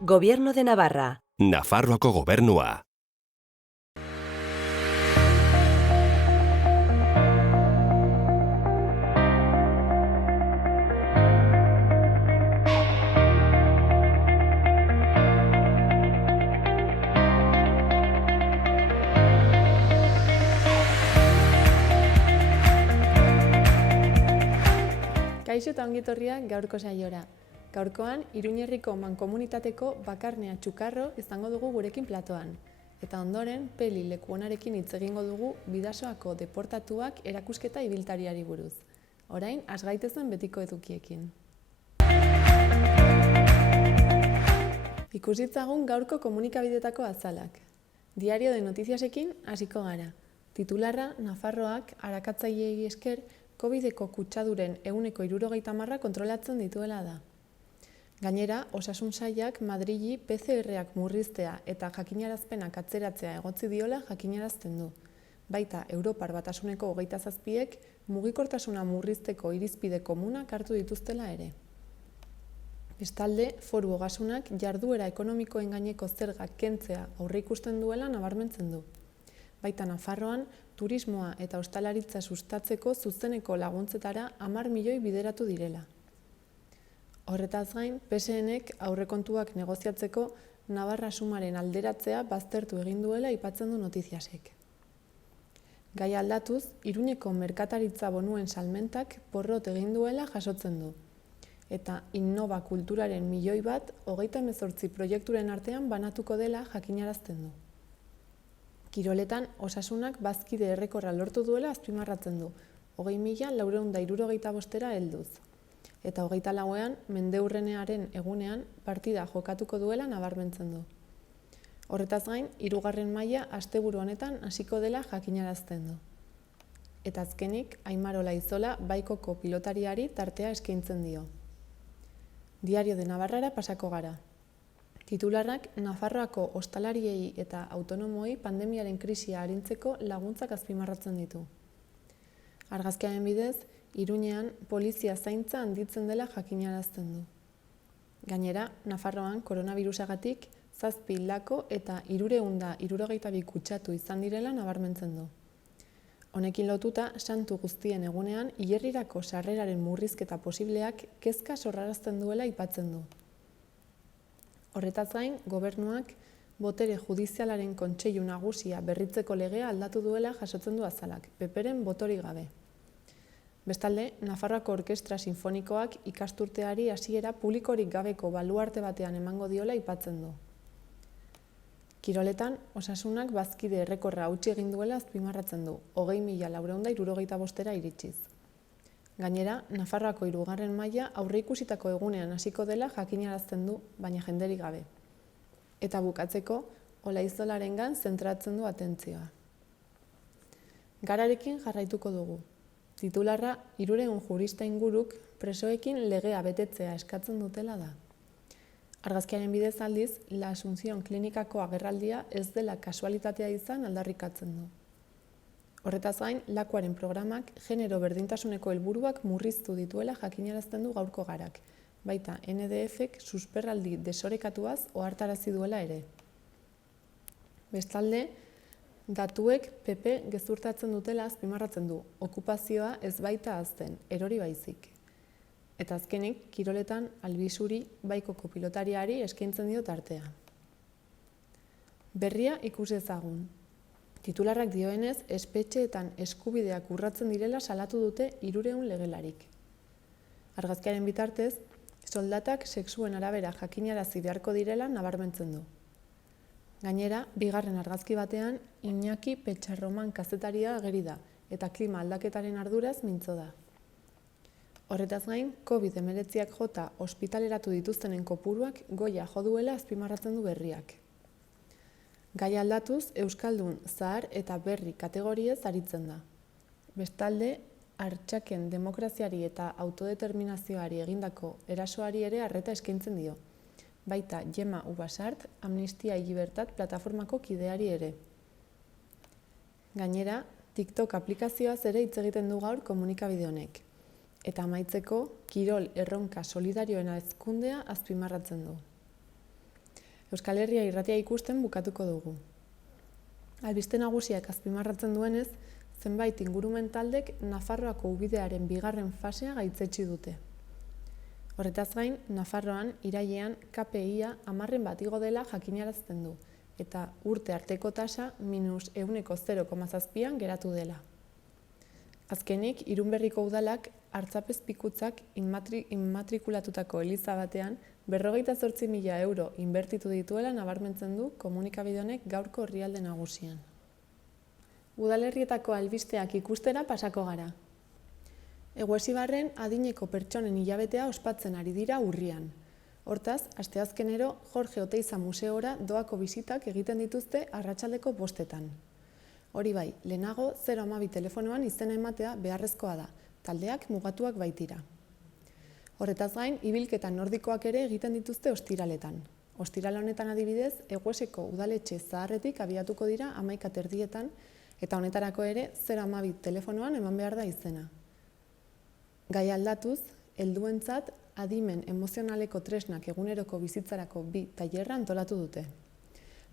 Gobierno de Navarra. Nafarroako gobernua. Kaixo eta ongitorriak gaurko saiora. Gaurkoan, Iruñerriko mankomunitateko Bakarnea Txukarro izango dugu gurekin platoan. Eta ondoren, Peli Lekuonarekin hitz egingo dugu Bidasoako deportatuak erakusketa ibiltariari buruz. Orain, has gaitezen betiko edukiekin. Ikusitzagun gaurko komunikabidetako azalak. Diario de Notiziasekin hasiko gara. Titularra, Nafarroak arakatzaileei esker COVID-eko kutsaduren 70% kontrolatzen dituela da. Gainera, Osasun Sailak Madrili PCR-ak murriztea eta jakinarazpenak atzeratzea egotzi diola jakinarazten du. Baita, Europar Batasuneko 27ek mugikortasuna murrizteko irizpide komunak hartu dituztela ere. Bestalde, Foru Ogasunak jarduera ekonomikoen gaineko zergak kentzea aurreikusten duela nabarmentzen du. Baita Nafarroan, turismoa eta ostalaritza sustatzeko zuzeneko laguntzetara 10 milioi bideratu direla. Horretaz gain, PSN-ek aurrekontuak negoziatzeko Navarra sumaren alderatzea baztertu egin duela aipatzen du Notiziasek. Gai aldatuz, Iruñeko merkataritza bonuen salmentak porrot egin duela jasotzen du. Eta Innova kulturaren 1 milioi bat 38 proiekturen artean banatuko dela jakinarazten du. Kiroletan, Osasunak bazkide errekorra lortu duela azpimarratzen du, 20.465 helduz. Eta 24ean, mendeurrenearen egunean partida jokatuko duela nabarmentzen du. Horretaz gain, 3. maila asteburu honetan hasiko dela jakinarazten du. Eta azkenik, Aimarola Izola baikoko pilotariari tartea eskaintzen dio. Diario de Navarrara pasako gara. Titularrak Nafarroako ostalariei eta autonomoei pandemiaren krisia arintzeko laguntzak azpimarratzen ditu. Argazkiaren bidez, Iruñean polizia zaintza handitzen dela jakinarazten du. Gainera, Nafarroan koronavirusagatik 7 hildako eta 362 kutsatu izan direla nabarmentzen du. Honekin lotuta, santu guztien egunean hilerrirako sarreraren murrizketa posibleak kezka sorrarazten duela aipatzen du. Horretaz gain, gobernuak botere judizialaren kontseilu nagusia berritzeko legea aldatu duela jasotzen du azalak, PPren botorik gabe. Bestalde, Nafarroako Orkestra Sinfonikoak ikasturteari hasiera publikorik gabeko baluarte batean emango diola aipatzen du. Kiroletan, Osasunak bazkide errekorra hautsi egin duela azpimarratzen du, 20.465 iritsiz. Gainera, Nafarroako 3. maila aurreikusitako egunean hasiko dela jakinarazten du, baina jenderik gabe. Eta bukatzeko, Olaizolarengan zentratzen du atentzioa. Gararekin jarraituko dugu. Titularra, 300 jurista inguruk presoekin legea betetzea eskatzen dutela da. Argazkiaren bidez aldiz, La Asunción klinikako agerraldia ez dela kasualitatea izan aldarrikatzen du. Horretaz gain, Lakuaren programak genero berdintasuneko helburuak murriztu dituela jakinarazten du gaurko garak, baita NDF-ek susperraldi desorekatuaz ohartarazi duela ere. Bestalde, datuek PP gezurtatzen dutela azpimarratzen du, okupazioa ez baita hazten, erori baizik. Eta azkenik, kiroletan Albisuri baikoko pilotariari eskaintzen dio tartea. Berria ikus ezagun. Titularrak dioenez, espetxeetan eskubideak urratzen direla salatu dute 300 legelarik. Argazkiaren bitartez, soldatak sexuen arabera jakinarazi beharko direla nabarmentzen du. Gainera, bigarren argazki batean, Iñaki Petxarroman kazetaria ageri da, eta klima aldaketaren arduraz mintzo da. Horretaz gain, COVID-19ak jota ospitaleratu dituztenen kopuruak goia jo duela azpimarratzen du berriak. Gai aldatuz, Euskaldun, Zahar eta Berri kategoriez aritzen da. Bestalde, Artxaken demokraziari eta autodeterminazioari egindako erasoari ere arreta eskaintzen dio. Baita Jema Ubasart, Amnistia y Libertad plataformako kideari ere. Gainera, TikTok aplikazioaz ere hitz egiten du gaur komunikabide honek. Eta amaitzeko, kirol erronka solidarioen hazkundea azpimarratzen du. Euskal Herria irratia ikusten bukatuko dugu. Albiste nagusiak azpimarratzen duenez, zenbait ingurumen taldek Nafarroako ubidearen bigarren fasea gaitzetsi dute. Horretaz gain, Nafarroan irailean KPI-a 10 bat igo dela jakinarazten du, eta urte arteko tasa -0,7an geratu dela. Azkenik, Irunberriko udalak Artzapezpikutzak inmatrikulatutako eliza batean 58.000 euro inbertitu dituela nabarmentzen du komunikabide honek gaurko orrialde nagusian. Udalerrietako albisteak ikustera pasako gara. Eguesibarren adineko pertsonen hilabetea ospatzen ari dira urrian. Hortaz, asteazkenero Jorge Oteiza museora doako bisitak egiten dituzte arratsaldeko 5:00. Hori bai, lehenago 012 telefonoan izena ematea beharrezkoa da, taldeak mugatuak baitira. Horretaz gain, ibilketa nordikoak ere egiten dituzte ostiraletan. Ostiral honetan adibidez, Egueseko udaletxe zaharretik abiatuko dira 11:30 eta honetarako ere 012 telefonoan eman behar da izena. Gai aldatuz, helduentzat adimen emozionaleko tresnak eguneroko bizitzarako 2 tailerra antolatu dute.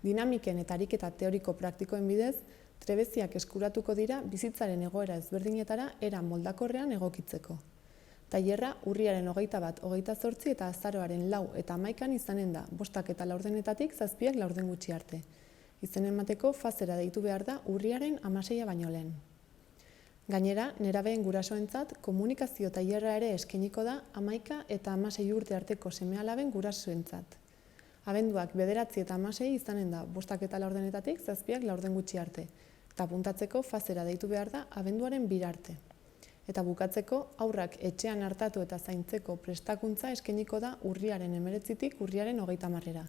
Dinamiken eta ariketa teoriko-praktikoen bidez, trebeziak eskuratuko dira bizitzaren egoera ezberdinetara era moldakorrean egokitzeko. Tailerra urriaren 21, 28 eta azaroaren 4 eta 11 izanen da, 5 eta 4 7 laurden gutxi arte. Izen emateko fazera deitu behar da urriaren 16 baino lehen. Gainera, nerabeen gurasoentzat komunikazio tailerra ere eskainiko da 11 eta 16 urte arteko seme-alaben gurasoentzat. Abenduak 9 eta 16 izanen da, 5 eta 4 7 laurden gutxi arte. Eta puntatzeko fazera deitu behar da abenduaren 2 arte. Eta bukatzeko, haurrak etxean hartatu eta zaintzeko prestakuntza eskainiko da urriaren 19tik urriaren 30-era.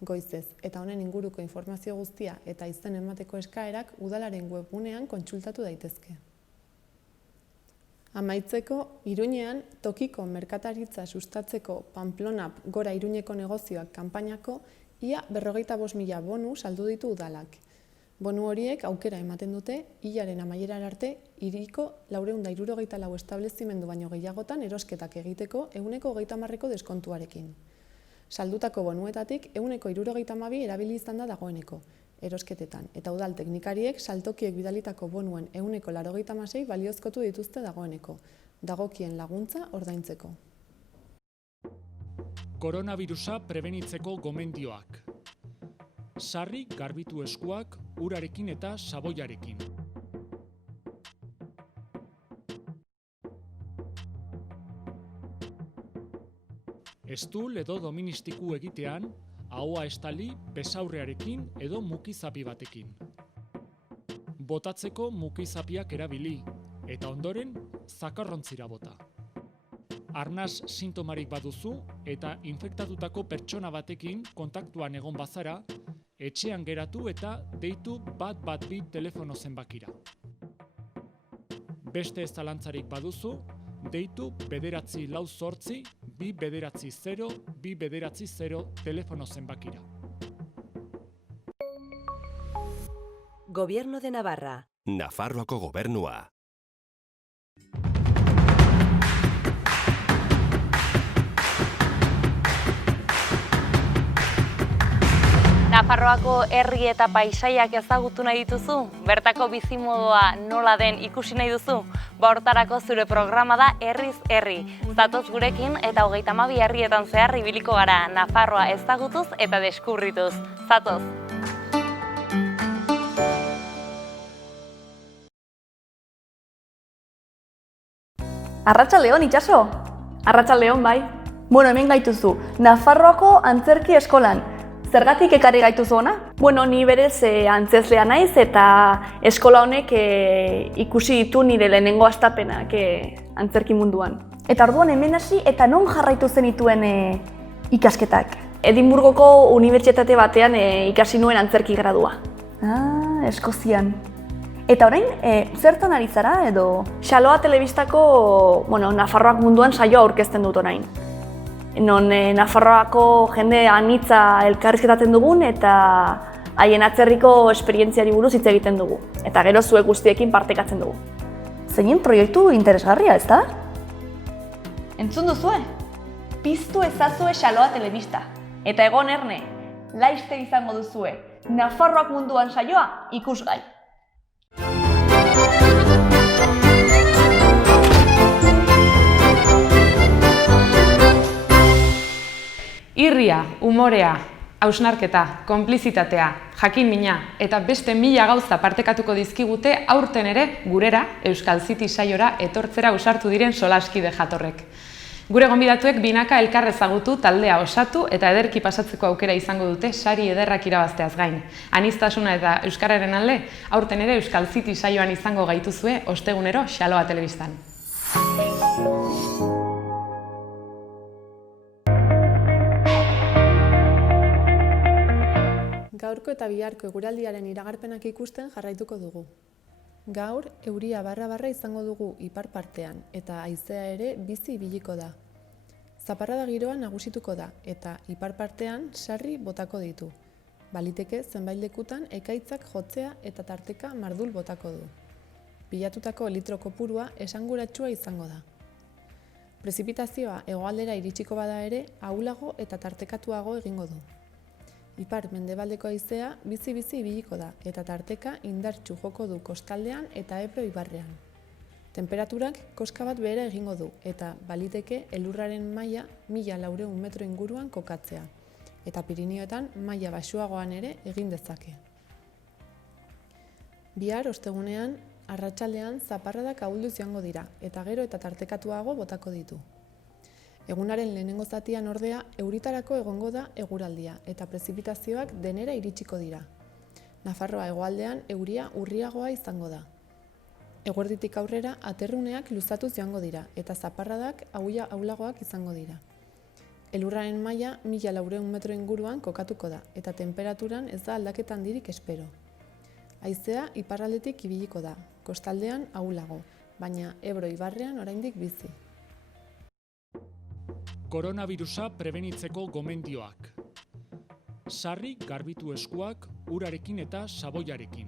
Goizez, eta honen inguruko informazio guztia eta izen emateko eskaerak udalaren webgunean kontsultatu daitezke. Amaitzeko, Iruñean tokiko merkataritza sustatzeko Pamplona gora Iruñeko negozioak kanpainako ia 55.000 bonu saldu ditu udalak. Bonu horiek aukera ematen dute, hilaren amaierara arte, hiriko 464 establezimendu baino gehiagotan erosketak egiteko 30%ko deskontuarekin. Saldutako bonuetatik 172 erabili izan da dagoeneko, erosketetan, eta udal teknikariek saltokiek bidalitako bonuen 186 baliozkotu dituzte dagoeneko, dagokien laguntza ordaintzeko. Koronavirusa prebenitzeko gomendioak. Sarri garbitu eskuak urarekin eta saboiarekin. Estul edo doministiku egitean, ahoa estali besaurrearekin edo mukizapi batekin. Botatzeko mukizapiak erabili, eta ondoren zakarrontzira bota. Arnas sintomarik baduzu eta infektatutako pertsona batekin kontaktuan egon bazara, etxean geratu eta deitu 112 telefono zenbakira. Beste ez zalantzarik baduzu, deitu 948 290 290 telefono zenbakira. Gobierno de Navarra. Nafarroako gobernua. Nafarroako herri eta paisaiak ezagutu nahi dituzu? Bertako bizimodoa nola den ikusi nahi duzu? Hortarako zure programa da Herriz Herri. Zatoz gurekin eta 32 herrietan zehar ibiliko gara, Nafarroa ezagutuz eta deskubrituz. Zatoz! Arratsaldeon, itxaso? Arratsaldeon, bai. Bueno, hemen gaituzu, Nafarroako antzerki eskolan. Zergatik ekarri gaituzu ona? Bueno, ni berez antzezlea naiz eta eskola honek ikusi ditu nire lehenengo hastapenak antzerki munduan. Eta orduan hemen hasi eta non jarraitu zenituen ikasketak? Edinburgoko unibertsitate batean ikasi nuen antzerki gradua. Ah, Eskozian. Eta orain, zertan ari zara edo? Xaloa telebistako, Nafarroak munduan saioa aurkezten dut orain. Non Nafarroako jende anitza elkarrizketatzen dugun eta haien atzerriko esperientziari buruz hitz egiten dugu. Eta gero zuek guztiekin partekatzen dugu. Zeinen proiektu interesgarria, ezta? Entzun duzue? Piztu ezazue Xaloa Telebista. Eta egon erne, laiste izango duzue, Nafarroak munduan saioa ikusgai. Irria, umorea, hausnarketa, konplizitatea, jakin-mina eta beste 1000 gauza partekatuko dizkigute aurten ere gurera Euskal City saiora etortzera ausartu diren solaskide jatorrek. Gure gonbidatuek binaka elkar ezagutu, taldea osatu eta ederki pasatzeko aukera izango dute sari ederrak irabazteaz gain. Aniztasuna eta euskararen alde, aurten ere Euskal City saioan izango gaituzue ostegunero Xaloa Telebistan. Gaurko eta biharko eguraldiaren iragarpenak ikusten jarraituko dugu. Gaur, euria barra izango dugu ipar partean eta haizea ere bizi ibiliko da. Zaparrada giroa nagusituko da eta ipar partean sarri botako ditu. Baliteke zenbait lekutan ekaitzak jotzea eta tarteka mardul botako du. Bilatutako litro kopurua esanguratsua izango da. Prezipitazioa hegoaldera iritsiko bada ere, ahulago eta tartekatuago egingo du. Ipar mendebaldeko haizea bizi-bizi ibiliko da eta tarteka indartsu joko du kostaldean eta Ebro ibarrean. Tenperaturak koska bat behera egingo du eta baliteke elurraren maila 1400 metro inguruan kokatzea eta Pirinioetan maila baxuagoan ere egin dezake. Bihar ostegunean arratsaldean zaparradak ahulduz joango dira eta gero eta tartekatuago botako ditu. Egunaren lehenengo zatian ordea euritarako egongo da eguraldia eta prezipitazioak denera iritsiko dira. Nafarroa hegoaldean euria urriagoa izango da. Eguerditik aurrera aterruneak luzatuz joango dira eta zaparradak ahulagoak izango dira. Elurraren maila 1400 metro inguruan kokatuko da eta tenperaturan ez da aldaketa handirik espero. Haizea iparraldetik ibiliko da, kostaldean ahulago, baina Ebro ibarrean oraindik bizi. Koronavirusa prebenitzeko gomendioak. Sarri garbitu eskuak urarekin eta saboiarekin.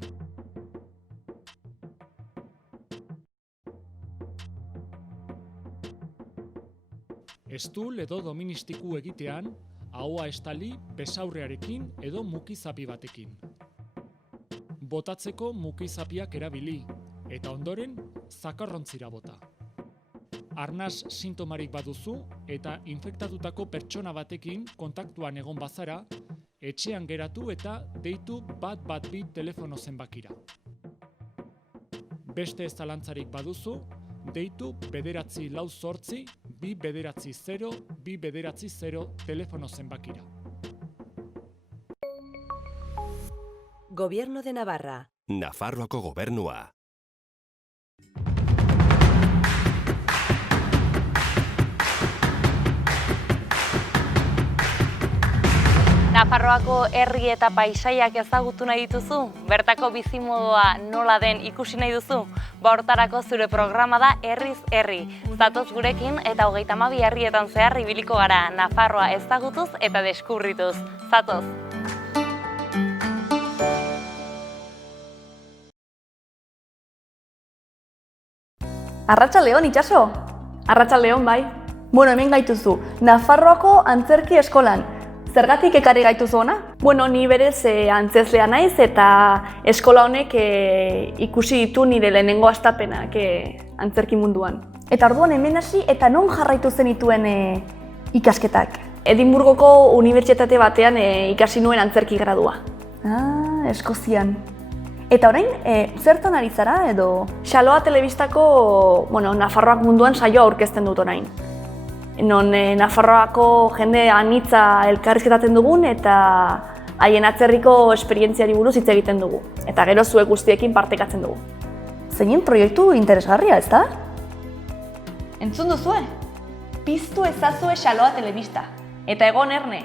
Estul edo doministiku egitean, ahoa estali besaurrearekin edo mukizapi batekin. Botatzeko mukizapiak erabili eta ondoren zakarrontzira bota. Arnas sintomarik baduzu eta infektatutako pertsona batekin kontaktuan egon bazara, etxean geratu eta deitu 112 telefono zenbakira. Beste ez zalantzarik baduzu, deitu 948 290 290 telefono zenbakira. Gobierno de Navarra. Nafarroako gobernua. Nafarroako herri eta paisaiak ezagutu nahi dituzu? Bertako bizimodoa nola den ikusi nahi duzu? Hortarako zure programa da Herriz Herri. Zatoz gurekin eta 32 herrietan zehar ibiliko gara, Nafarroa ezagutuz eta deskubrituz. Zatoz! Arratsaldeon itxaso! Arratsaldeon bai. Bueno, hemen gaituzu, Nafarroako antzerki eskolan. Zergatik ekarri gaituzu ona? Bueno, ni berez antzezlea naiz eta eskola honek ikusi ditu nire lehenengo hastapenak antzerki munduan. Eta orduan hemen hasi eta non jarraitu zenituen ikasketak? Edinburgoko unibertsitate batean ikasi nuen antzerki gradua. Eskozian. Eta orain, zertan ari zara edo? Xaloa Telebistako, Nafarroak munduan saioa aurkezten dut orain. Non Nafarroako jende anitza elkarrizketatzen dugun eta haien atzerriko esperientziari buruz hitz egiten dugu. Eta gero zuek guztiekin partekatzen dugu. Zeinen proiektu interesgarria, ezta? Entzun duzue? Piztu ezazue Xaloa Telebista. Eta egon erne,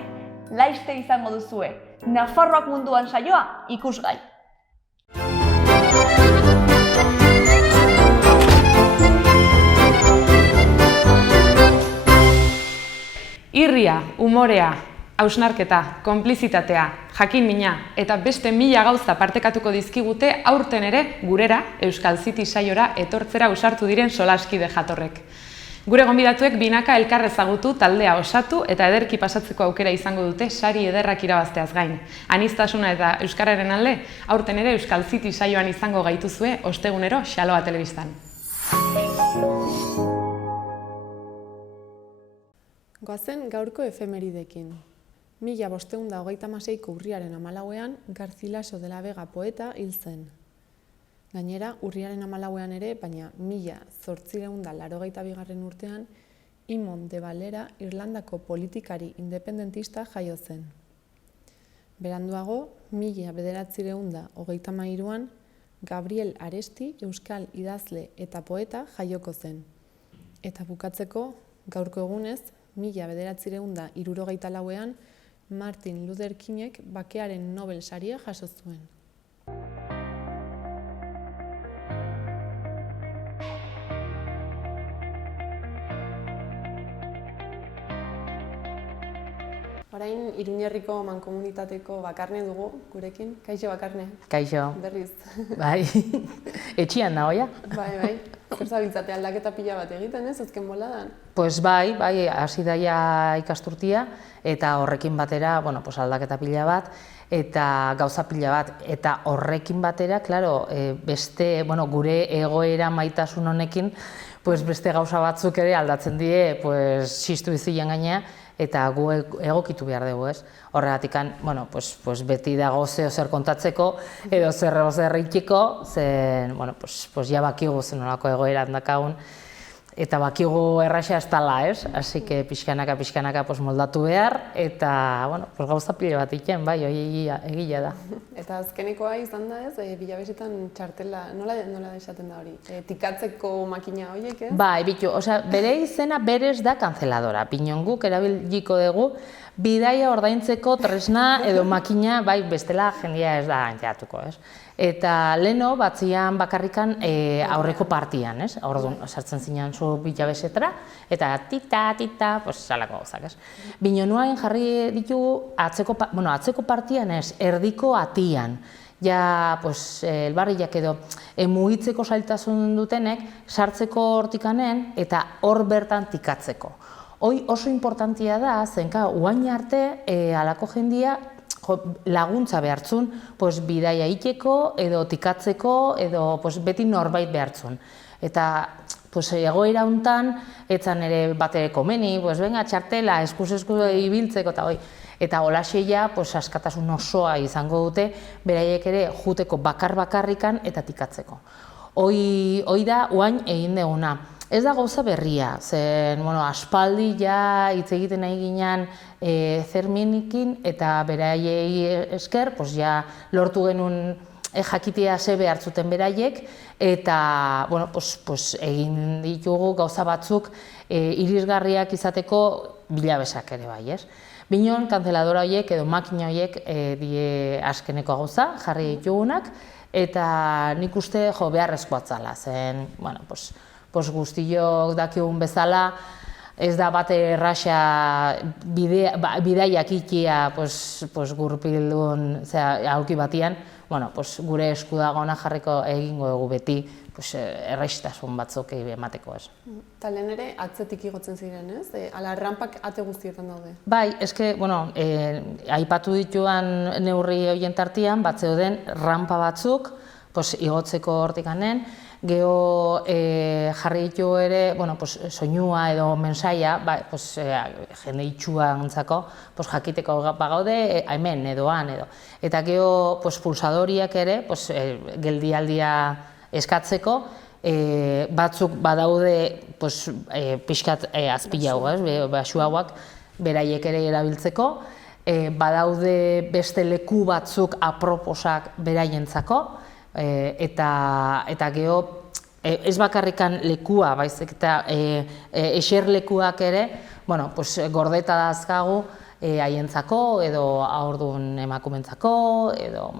laiste izango duzue, Nafarroak munduan saioa ikusgai. Irria, umorea, hausnarketa, konplizitatea, jakin-mina eta beste 1000 gauza partekatuko dizkigute aurten ere gurera Euskal City saiora etortzera ausartu diren solaskide jatorrek. Gure gonbidatuek binaka elkar ezagutu, taldea osatu eta ederki pasatzeko aukera izango dute sari ederrak irabazteaz gain. Aniztasuna eta euskararen alde, aurten ere Euskal City saioan izango gaituzue ostegunero Xaloa telebistan. Goazen gaurko efemeridekin. 1526ko urriaren 14ean Garcilaso de la Vega poeta hil zen. Gainera, urriaren 14ean ere, baina 1882. Urtean, Imon de Valera Irlandako politikari independentista jaio zen. Beranduago, 1933an, Gabriel Aresti euskal idazle eta poeta jaioko zen. Eta bukatzeko, gaurko egunez, 1964ean, Martin Luther Kingek bakearen Nobel saria jaso zuen. Orain, Iruñerriko mankomunitateko Bakarne dugu gurekin. Kaixo, Bakarne. Kaixo. Berriz. Bai, etxian nago, ja? Bai. Zer zabiltzate aldaketa pila bat egiten, ez? Azken boladan? Pues bai, hasi daia ikasturtia, eta horrekin batera, aldaketa pila bat, eta gauza pila bat. Eta horrekin batera, klaro, beste, gure egoera maitasun honekin, beste gauza batzuk ere aldatzen die, sistu bizien gainea, eta gu egokitu behar dugu, ez? Horregatik, beti dago zer kontatzeko, edo zer itxiko, zen, ja bakigu zen nolako egoera handakagun, eta bakigu erraxa ez dela, ez? Así que pixkanaka moldatu behar, eta, gauza pila bat iken, bai, egia da. Eta azkenekoa izan da, ez? Bilabesetan txartela, nola esaten da hori? Tikatzeko makina horiek, ez? Bai, bitu, bere izena berez da kanzeladora. Pinon guk erabiliko dugu, bidaia ordaintzeko tresna edo makina, bai, bestela jendia ez da enteatuko, ez? Eta leheno batzian bakarrikan aurreko partian, ez? Orduan, sartzen zinean zu bilabesetara, eta tita, salako gauzak, ez? Binonuain jarri ditugu atzeko partian ez, erdiko atian. Ja, elbarriak edo mugitzeko zailtasun dutenek, sartzeko hortikanen eta hor bertan tikatzeko. Hoi oso importantia da, zenka, uain arte alako jendia laguntza behartzun, bidaia iteko, edo tikatzeko, edo beti norbait behartzun. Eta egoera hontan, etzan ere bat ere komeni, benga txartela, eskuz ibiltzeko eta hoi. Eta holaxeia askatasun osoa izango dute, beraiek ere juteko bakarrikan eta tikatzeko. Hoi da, uain egin deguna. Ez da gauza berria, zen aspaldi ja hitz egiten nahi ginen Zerminikin eta beraiei esker ja lortu genuen jakitea ze behartzuten beraiek eta egin ditugu gauza batzuk irisgarriak izateko bilabesak ere bai, ez? Binon, kanzeladora horiek edo makina horiek die azkeneko gauza jarri ditugunak eta nik uste beharrezkoa zala, zen, guztiok dakigun bezala, ez da bat erraxa bidaiak ikia gurpildun auki batian, gure esku dagona jarriko egingo dugu beti erraixtasun batzuk emateko, ez. Eta lehen ere atzetik igotzen ziren, ez? Ala rampak ate guztietan daude. Bai, eske, aipatu dituan neurri horien tartian, bat zeuden rampa batzuk, igotzeko hortikanen, geho jarri ditu ere, soinua edo mensaia, jende itxua gontzako, jakiteko bagaude, hemen edo han edo. Eta geho pulsadoriak ere, geldialdia eskatzeko, batzuk badaude pixkat azpilago, basuagoak beraiek ere erabiltzeko, badaude beste leku batzuk aproposak beraientzako, eta geho ez bakarrikan lekua, baizik eta eserlekuak ere, gordeta dazkagu haientzako edo haurdun emakumentzako, edo,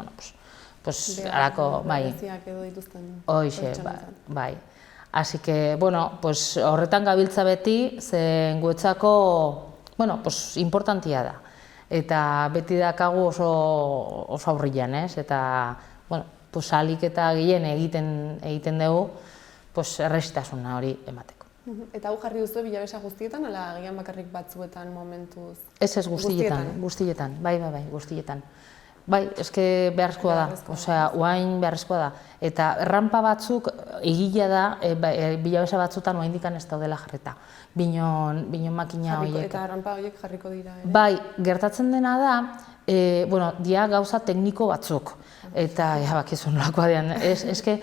harako, bai. Hoixe, bai. Así que, horretan gabiltza beti, zen guetzako, importantia da. Eta beti dakagu oso aurrian, ez? Eta, alik eta gehien egiten dugu, errestasuna hori emateko. Eta hau jarri duzu Bilabesa guztietan, ala agian bakarrik batzuetan momentuz? Ez guztietan, bai, guztietan. Bai, eske beharrezkoa da, osea, oain beharrezkoa da. Eta errampa batzuk egila da, Bilabesa batzutan oaindikan ez daudela jarrita. Binon makina horiek. Eta errampa horiek jarriko dira, ere? Bai, gertatzen dena da, dia gauza tekniko batzuk. Eta, bakizu nolakoa dian, eske,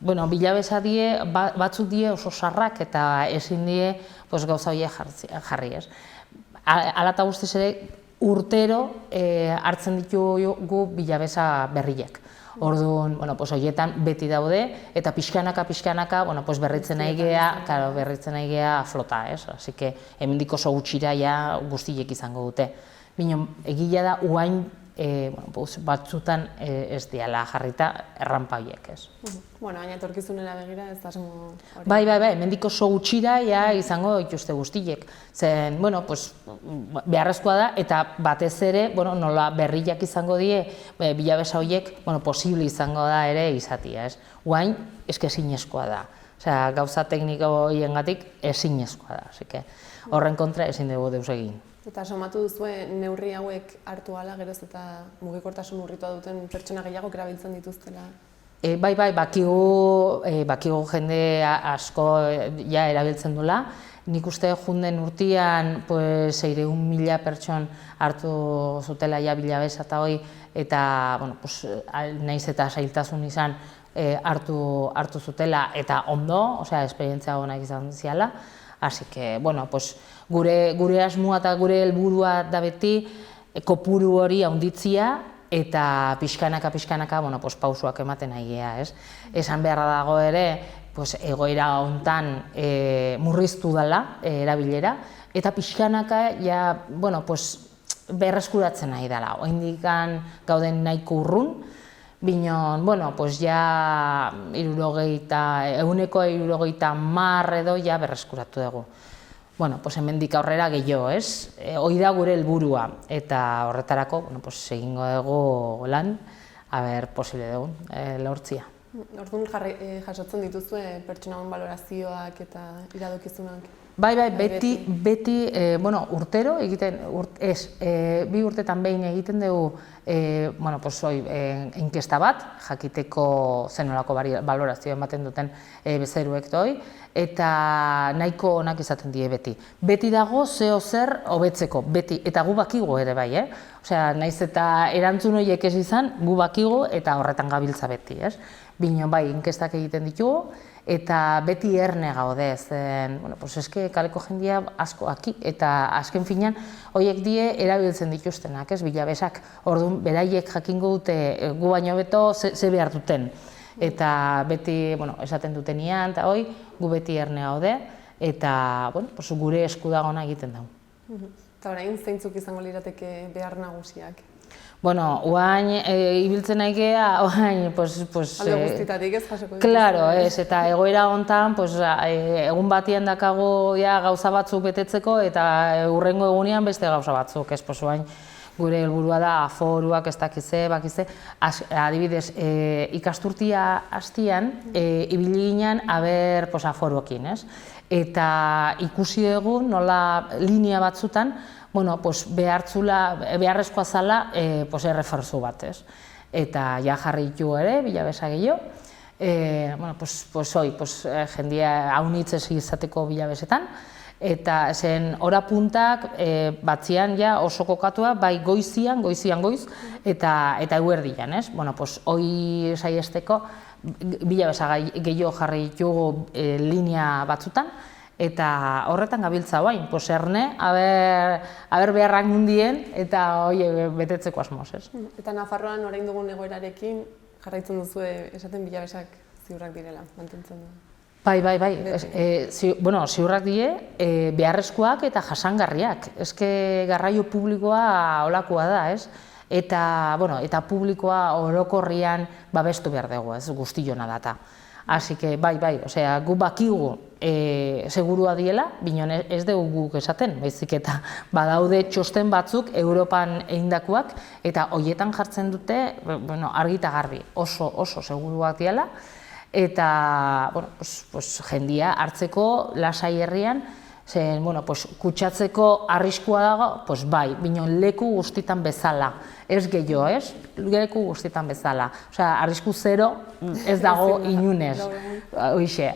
Bilabesa batzuk die oso sarrak eta ezin die gauza horiek jarri, ez. Hala eta guztiz ere, urtero hartzen ditugu Bilabesa berriak. Orduan, horietan beti daude, eta pixkanaka, berritzen nahi geha flota, ez? Así que, hemendik oso gutxira guztiek izango dute. Bino, egila da, uain batzutan ez diala jarrita errampa horiek, ez. Baina etorkizunera begira ez da asmo hori. Bai, hemendik oso gutxira izango dituzte guztiek. Zen, beharrezkoa da, eta batez ere, nola berriak izango die, Bilabesa horiek, posible izango da ere izatia, ez. Guain, eske ezinezkoa da. Osea, gauza tekniko horiengatik ezinezkoa da, así que horren kontra ezin dugu deus egin. Eta somatu duzue neurri hauek hartu ala, geroz eta mugikortasun urritua duten pertsona gehiago erabiltzen dituztela? Bai, bakigu jende asko erabiltzen duela. Nik uste junden urtean 600.000 pertson hartu zutela Bilabesa eta hoi, eta nahiz eta zailtasun izan hartu zutela, eta ondo, osea, esperientzia onak izan ziala. Así que, gure asmoa eta gure helburua da beti kopuru hori handitzia eta pixkanaka, pausuak ematen nahi geha, ez? Esan beharra dago ere, egoera hontan murriztu dela erabilera, eta pixkanaka berreskuratzen nahi dela. Oraindikan gauden nahiko urrun, binon, eguneko 70 edo berreskuratu dugu. Hemendik aurrera gehiago, ez? Hoi da gure helburua, eta horretarako egingo dugu lan, posible dugun, lortzia. Orduan jasotzen dituzue pertsonagun balorazioak eta iradokizunak? Bai, beti, urtero egiten, bi urtetan behin egiten dugu inkesta bat, jakiteko zenolako balorazio ematen duten bezeruek doi, eta nahiko onak izaten die beti. Beti dago zeo zer hobetzeko, beti, eta gu bakigu ere bai, Osea, naiz eta erantzun horiek ez izan, gu bakigu eta horretan gabiltza beti, ez? Bino, bai, inkestak egiten ditugu, eta beti erne gaude, zen, eske kaleko jendia asko aki, eta azken finean, horiek die erabiltzen dituztenak, ez, Bilabesak. Orduan, beraiek jakingo dute gu baino beto ze behar duten. Eta beti, esaten dutenian, eta hoi, gu beti erne gaude, eta, gure eskudagona egiten dugu. Eta orain, zeintzuk izango lirateke behar nagusiak? Oain ibiltzen nahi geha, oain, alde guztitatik ez jasoko dituzte. Claro, ez, eta egoera hontan, egun batian dakago gauza batzuk betetzeko, eta hurrengo egunean beste gauza batzuk, ez, oain, gure helburua da aforuak ez dakize, adibidez, ikasturtia hastian, ibili ginen aforuekin, ez? Eta ikusi dugu nola linea batzutan, beharrezkoa zala erreforzu bat, ez? Eta jarri ditu ere, Bilabesa gehiago, jendia haunitzez izateko Bilabesetan, eta zen hora puntak batzian oso kokatua, bai goizian goiz, eta eguerdian, ez? Hoi saiesteko Bilabesa gehiago jarri ditugu linea batzutan, eta horretan gabiltza bain, erne, aber beharrak mundien, eta hoi betetzeko asmoz, ez? Eta Nafarroan orain dugun egoerarekin jarraitzen duzu esaten Bilabesak ziurrak direla, mantentzen du? Bai, ziurrak die, beharrezkoak eta jasangarriak. Eske garraio publikoa holakoa da, ez? Eta publikoa orokorrian babestu behar dugu, ez? Guztiona data. Así que, bai, gu bakigu segurua diela, binon ez dugu guk esaten, baizik eta badaude txosten batzuk Europan egindakoak, eta horietan jartzen dute argi eta garbi, oso seguruak diela, eta jendia hartzeko lasai herrian, zen, kutsatzeko arriskua dago, bai, binon leku guztitan bezala, ez gehiago, ez? Leku guztitan bezala. Osea, arrisku zero ez dago inunez. Hoixe,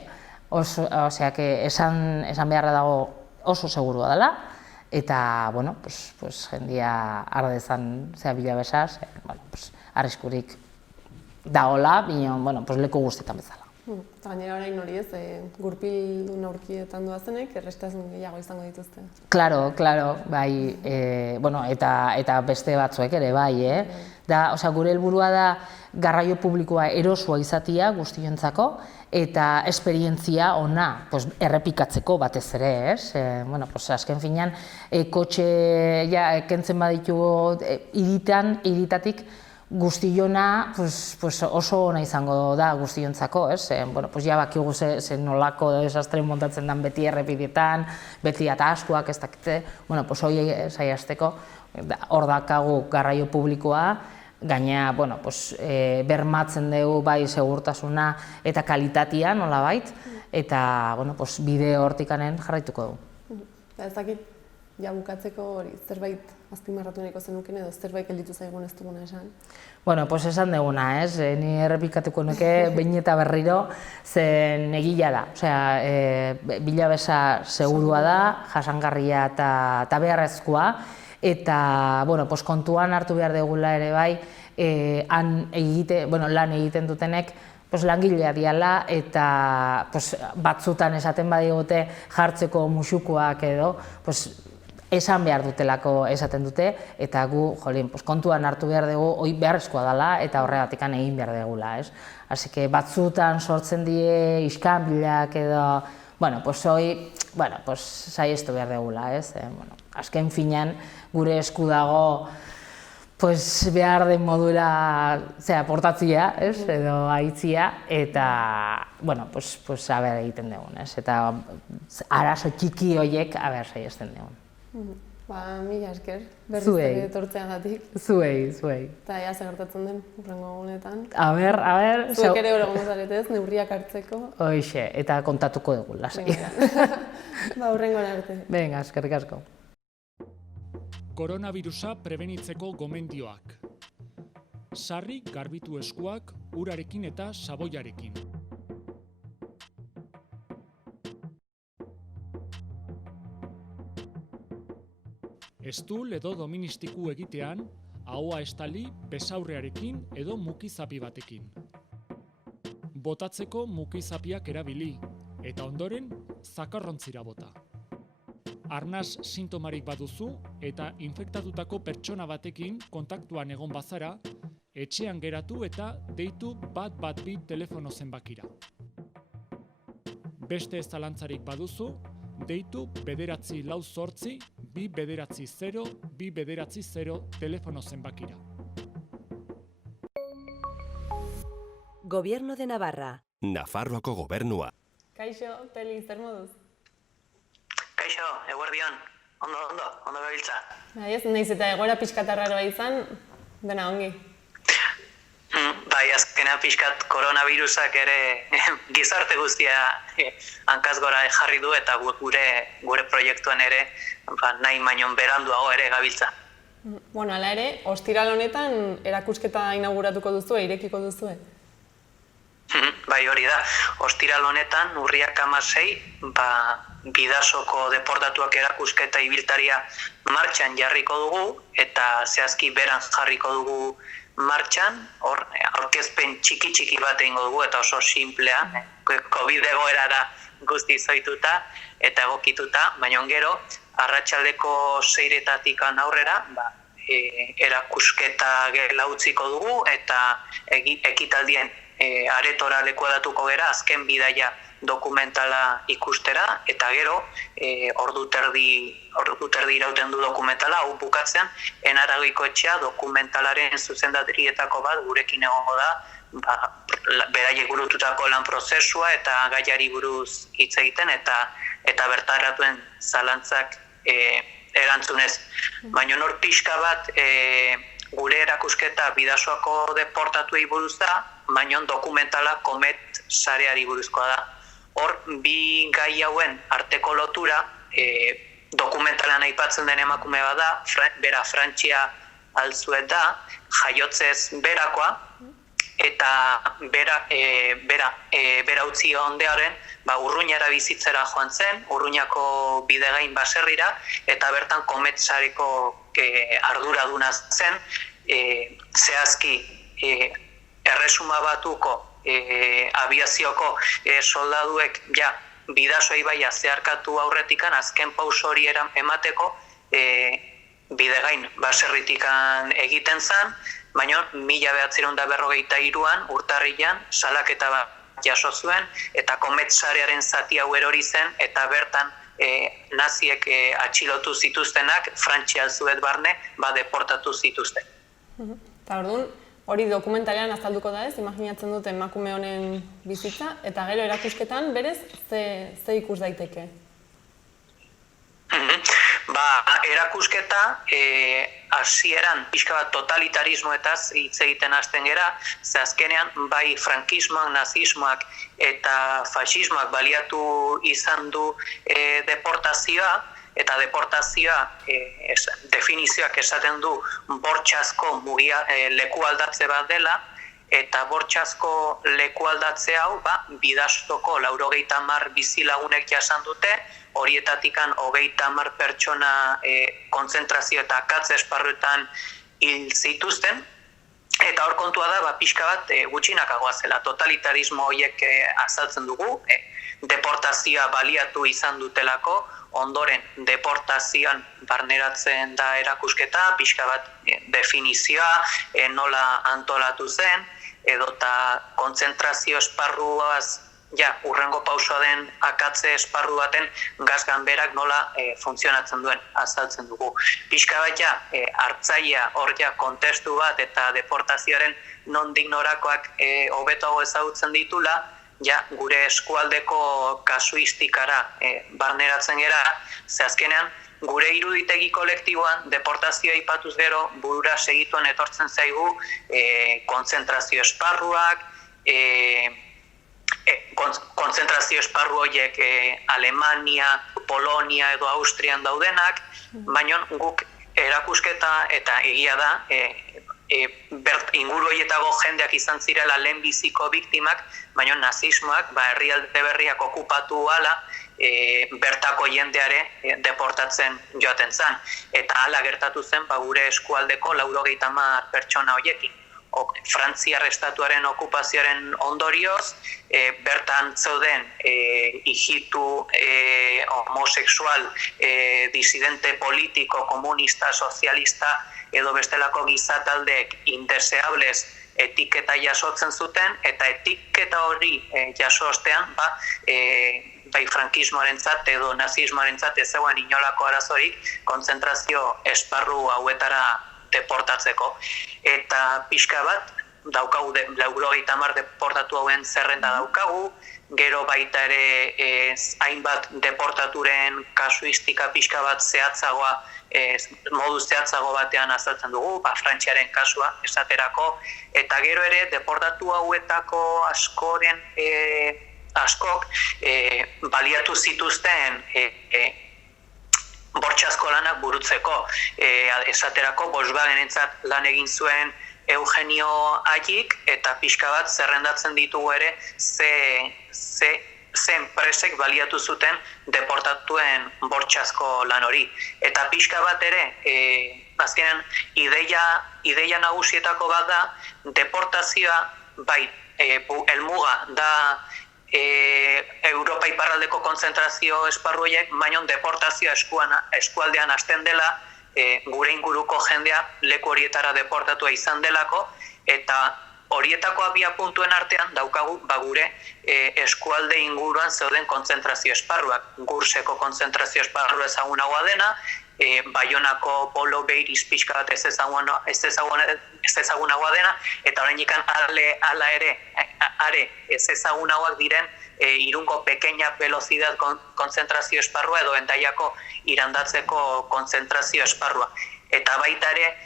osea, esan beharra dago oso segurua dela, eta, jendia ardezan bila besaz, arriskurik dagoela, binon, leku guztitan bezala. Eta gainera orain hori ez, gurpildun aurkietan duazenek, errestasun gehiago izango dituzte. Claro, bai, eta beste batzuek ere, bai, gure helburua da garraio publikoa erosua izatea guztiontzako, eta esperientzia ona errepikatzeko batez ere, ez? Azken finean, kotxe kentzen baditugu hiritatik, guztiona oso ona izango da guztiontzako, ez? Ja bakigu ze nolako desastre montatzen den beti errepidetan, beti ataskuak ez dakite, hori saiasteko, hor dakagu garraio publikoa, gaina bermatzen dugu bai segurtasuna eta kalitatea nolabait, eta bide hortikanen jarraituko dugu. Ez dakit, ja bukatzeko hori, zerbait azpimarratu nahiko zenuken edo zerbait gelditu zaigun ez duguna esan? Esan duguna, ez? Ni errepikatuko nuke behin eta berriro, zen egila da. Osea, bilabesa segurua da, jasangarria eta beharrezkoa, eta kontuan hartu behar dugula ere bai, lan egiten dutenek, langilea diala eta batzutan esaten badigute jartzeko musukoak edo, esan behar dutelako esaten dute, eta gu kontuan hartu behar dugu hori beharrezkoa dela eta horregatik egin behar dugula. Así que batzutan sortzen die iskanbilak edo, hori saiestu behar dugula. Azken finean gure esku dago behar den modura portatzia edo aitzia eta aber egiten dugun. Eta arazo txiki horiek aber saiesten dugun. Mila esker, berriz etortzeagatik. Zuei. Eta ea zer gertatzen den hurrengo egunetan. Aber. Zuek ere hori gongo zaretez, neurriak hartzeko. Hoixe, eta kontatuko dugu, lasai. Hurrengo arte. Venga, eskerrik asko. Koronavirusa prebenitzeko gomendioak. Sarri garbitu eskuak urarekin eta saboiarekin. Estul edo doministiku egitean, ahoa estali besaurrearekin edo mukizapi batekin. Botatzeko mukizapiak erabili, eta ondoren zakarrontzira bota. Arnas sintomarik baduzu eta infektatutako pertsona batekin kontaktuan egon bazara, etxean geratu eta deitu 112 telefono zenbakira. Beste ez zalantzarik baduzu, deitu 948 290 290 telefono zenbakira. Gobierno de Navarra. Nafarroako gobernua. Kaixo, Peli, zer moduz? Kaixo, eguerdion. Ondo gabiltza. Nahiz eta egoera pixkatarraroa izan, dena ongi. Bai, azkena pixkat koronavirusak ere gizarte guztia hankaz gora jarri du eta gure proiektuan ere nahi baino beranduago ere gabiltza. Hala ere, ostiral honetan erakusketa inauguratuko duzue, irekiko duzue? Bai, hori da. Ostiral honetan, urriak 16, Bidasoko deportatuak erakusketa ibiltaria martxan jarriko dugu eta zehazki beran jarriko dugu martxan, aurkezpen txiki bat egingo dugu eta oso simplea, COVID egoerara guzti zoituta eta egokituta, baina gero, arratsaldeko 6-etatik aurrera, erakusketa gela utziko dugu eta ekitaldien aretora lekuadatuko gera azken bidaia dokumentala ikustera eta gero ordu terdi irauten du dokumentala, hau bukatzean Enaragoiko etxea dokumentalaren zuzendarietako bat gurekin egongo da, beraiek burututako lan prozesua eta gaiari buruz hitz egiten eta bertaratuen zalantzak erantzunez. Baina hor pixka bat gure erakusketa Bidasoako deportatuei buruz da, baina dokumentala Komet sareari buruzkoa da. Hor, bi gai hauen arteko lotura, dokumentalan aipatzen den emakume bada, bera Frantzia altzuet da, jaiotzez berakoa, eta bera utzi ondearen, Urruñara bizitzera joan zen, Urruñako bidegain baserrira, eta bertan Komet sareko arduraduna zen, zehazki Erresuma Batuko abiazioko soldaduek Bidasoa ibaia zeharkatu aurretikan azken pauso hori emateko bidegain baserritikan egiten zen, baina 1943an urtarrilan salaketa bat jaso zuen eta Komet sarearen zati hau erori zen eta bertan naziek atxilotu zituztenak Frantzia altzuet barne deportatu zituzten. Eta orduan, hori dokumentalean azalduko da ez, imaginatzen dut emakume honen bizitza, eta gero erakusketan berez ze ikus daiteke? Erakusketa hasieran pixka bat totalitarismoetaz hitz egiten hasten gera, ze azkenean bai frankismoak, nazismoak eta fascismoak baliatu izan du deportazioa, eta deportazioa definizioak esaten du bortxazko leku aldatze bat dela, eta bortxazko leku aldatze hau Bidasoko 90 bizilagunek jasan dute, horietatikan 30 pertsona kontzentrazio eta akatze esparruetan hil zituzten, eta hor kontua da pixka bat gutxinakagoa zela, totalitarismo horiek azaltzen dugu, deportazioa baliatu izan dutelako, ondoren deportazioan barneratzen da erakusketa, pixka bat definizioa, nola antolatu zen, edota kontzentrazio esparruaz, urrengo pausoa den akatze esparru baten gazganberak nola funtzionatzen duen azaltzen dugu. Pixka bat hartzaia hor kontestu bat eta deportazioaren nondik norakoak hobetoago ezagutzen ditula, gure eskualdeko kasuistikara barneratzen gera, ze azkenean gure iruditegi kolektiboan deportazioa aipatuz gero burura segituen etortzen zaigu kontzentrazio esparruak, kontzentrazio esparru horiek Alemania, Polonia edo Austrian daudenak, baina guk erakusketa eta egia da, inguru horietako jendeak izan zirela lehenbiziko biktimak, baina nazismoak herrialde berriak okupatu ala, bertako jendeare deportatzen joaten zen. Eta hala gertatu zen gure eskualdeko 90 pertsona horiekin. Frantziar estatuaren okupazioaren ondorioz, bertan zeuden hijitu, homosexual, disidente politiko, komunista, sozialista edo bestelako gizataldeek indeseables etiketa jasotzen zuten, eta etiketa hori jaso ostean, bai frankismoarentzat edo nazismoarentzat ez zegoen inolako arazorik kontzentrazio esparru hauetara deportatzeko. Eta pixka bat, daukagu 90 deportatu hauen zerrenda daukagu, gero baita ere hainbat deportaturen kasuistika pixka bat zehatzagoa, modu zehatzago batean azaltzen dugu, Frantziaren kasua esaterako, eta gero ere deportatu hauetako askok baliatu zituzten bortxazko lanak burutzeko. Esaterako Volkswagenentzat lan egin zuen Eugenio Ayik, eta pixka bat zerrendatzen ditugu ere ze enpresek baliatu zuten deportatuen bortxazko lan hori. Eta pixka bat ere, azkenean ideia nagusietako bat da, deportazioa bai helmuga da Europa iparraldeko kontzentrazio esparruiek, baina deportazioa eskualdean hasten dela, gure inguruko jendea leku horietara deportatua izan delako, eta horietako abia puntuen artean daukagu gure eskualde inguruan zeuden kontzentrazio esparruak. Gurseko kontzentrazio esparru ezagunagoa dena, Baionako Polo Beiris pixka bat ez ezagunagoa dena, eta oraindikan ala ere ez ezagunagoak diren Irungo pequeña velocidad kontzentrazio esparrua edo Hendaiako irandatzeko kontzentrazio esparrua. Eta baita ere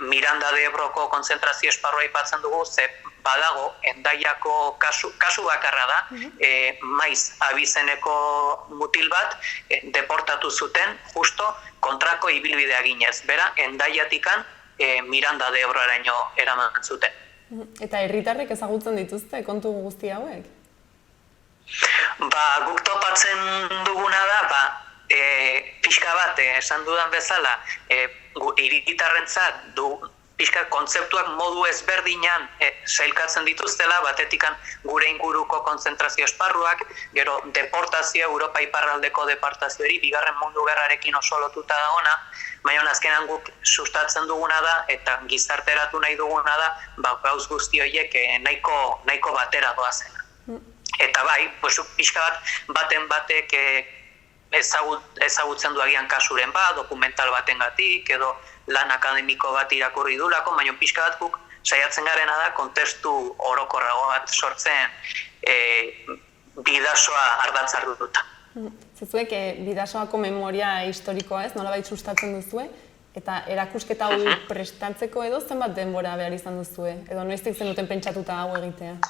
Miranda de Ebroko kontzentrazio esparrua aipatzen dugu, ze badago, Hendaiako kasu bakarra da, maiz abizeneko mutil bat deportatu zuten justo kontrako ibilbidea ginez. Bera, Hendaiatikan Miranda de Ebroraino eraman zuten. Eta herritarrek ezagutzen dituzte kontu guzti hauek? Guk topatzen duguna da, pixka bat, esan dudan bezala, hiritarrentzat pixka kontzeptuak modu ezberdinan sailkatzen dituztela, batetikan gure inguruko kontzentrazio esparruak, gero deportazio, Europa iparraldeko deportazioari, Bigarren Mundu Gerrarekin oso lotuta dagoena, baina azkenan guk sustatzen duguna da, eta gizarteratu nahi duguna da, gauz guzti horiek nahiko batera doazena. Eta bai, pixka bat, baten batek ezagutzen du agian kasuren bat, dokumental batengatik, edo lan akademiko bat irakurri dulako, baina pixka bat guk saiatzen garena da kontestu orokorrago bat sortzen bidasoa ardatzar duta. Zuek bidasoako memoria historikoa ez, nolabait sustatzen duzue, eta erakusketa hau prestatzeko edo zenbat denbora behar izan duzue, edo noiztik zenuten pentsatuta hau egitea?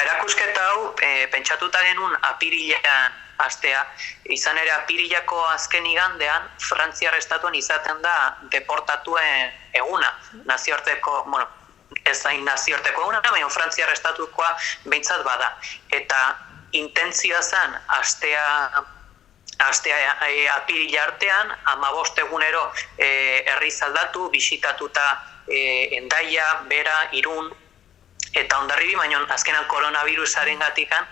Erakusketa hau pentsatuta genuen apirilean hastea, izan ere apirilako azken igandean Frantziar estatuan izaten da deportatuen eguna, nazioarteko, ez zain nazioarteko eguna, baina Frantziar estatukoa behintzat bada. Eta intentzioa zen hastea apirila artean, 15 egunero herriz aldatu, bisitatuta Hendaia, Bera, Irun, eta Hondarribi, baina azkenan koronavirusaren gatikan,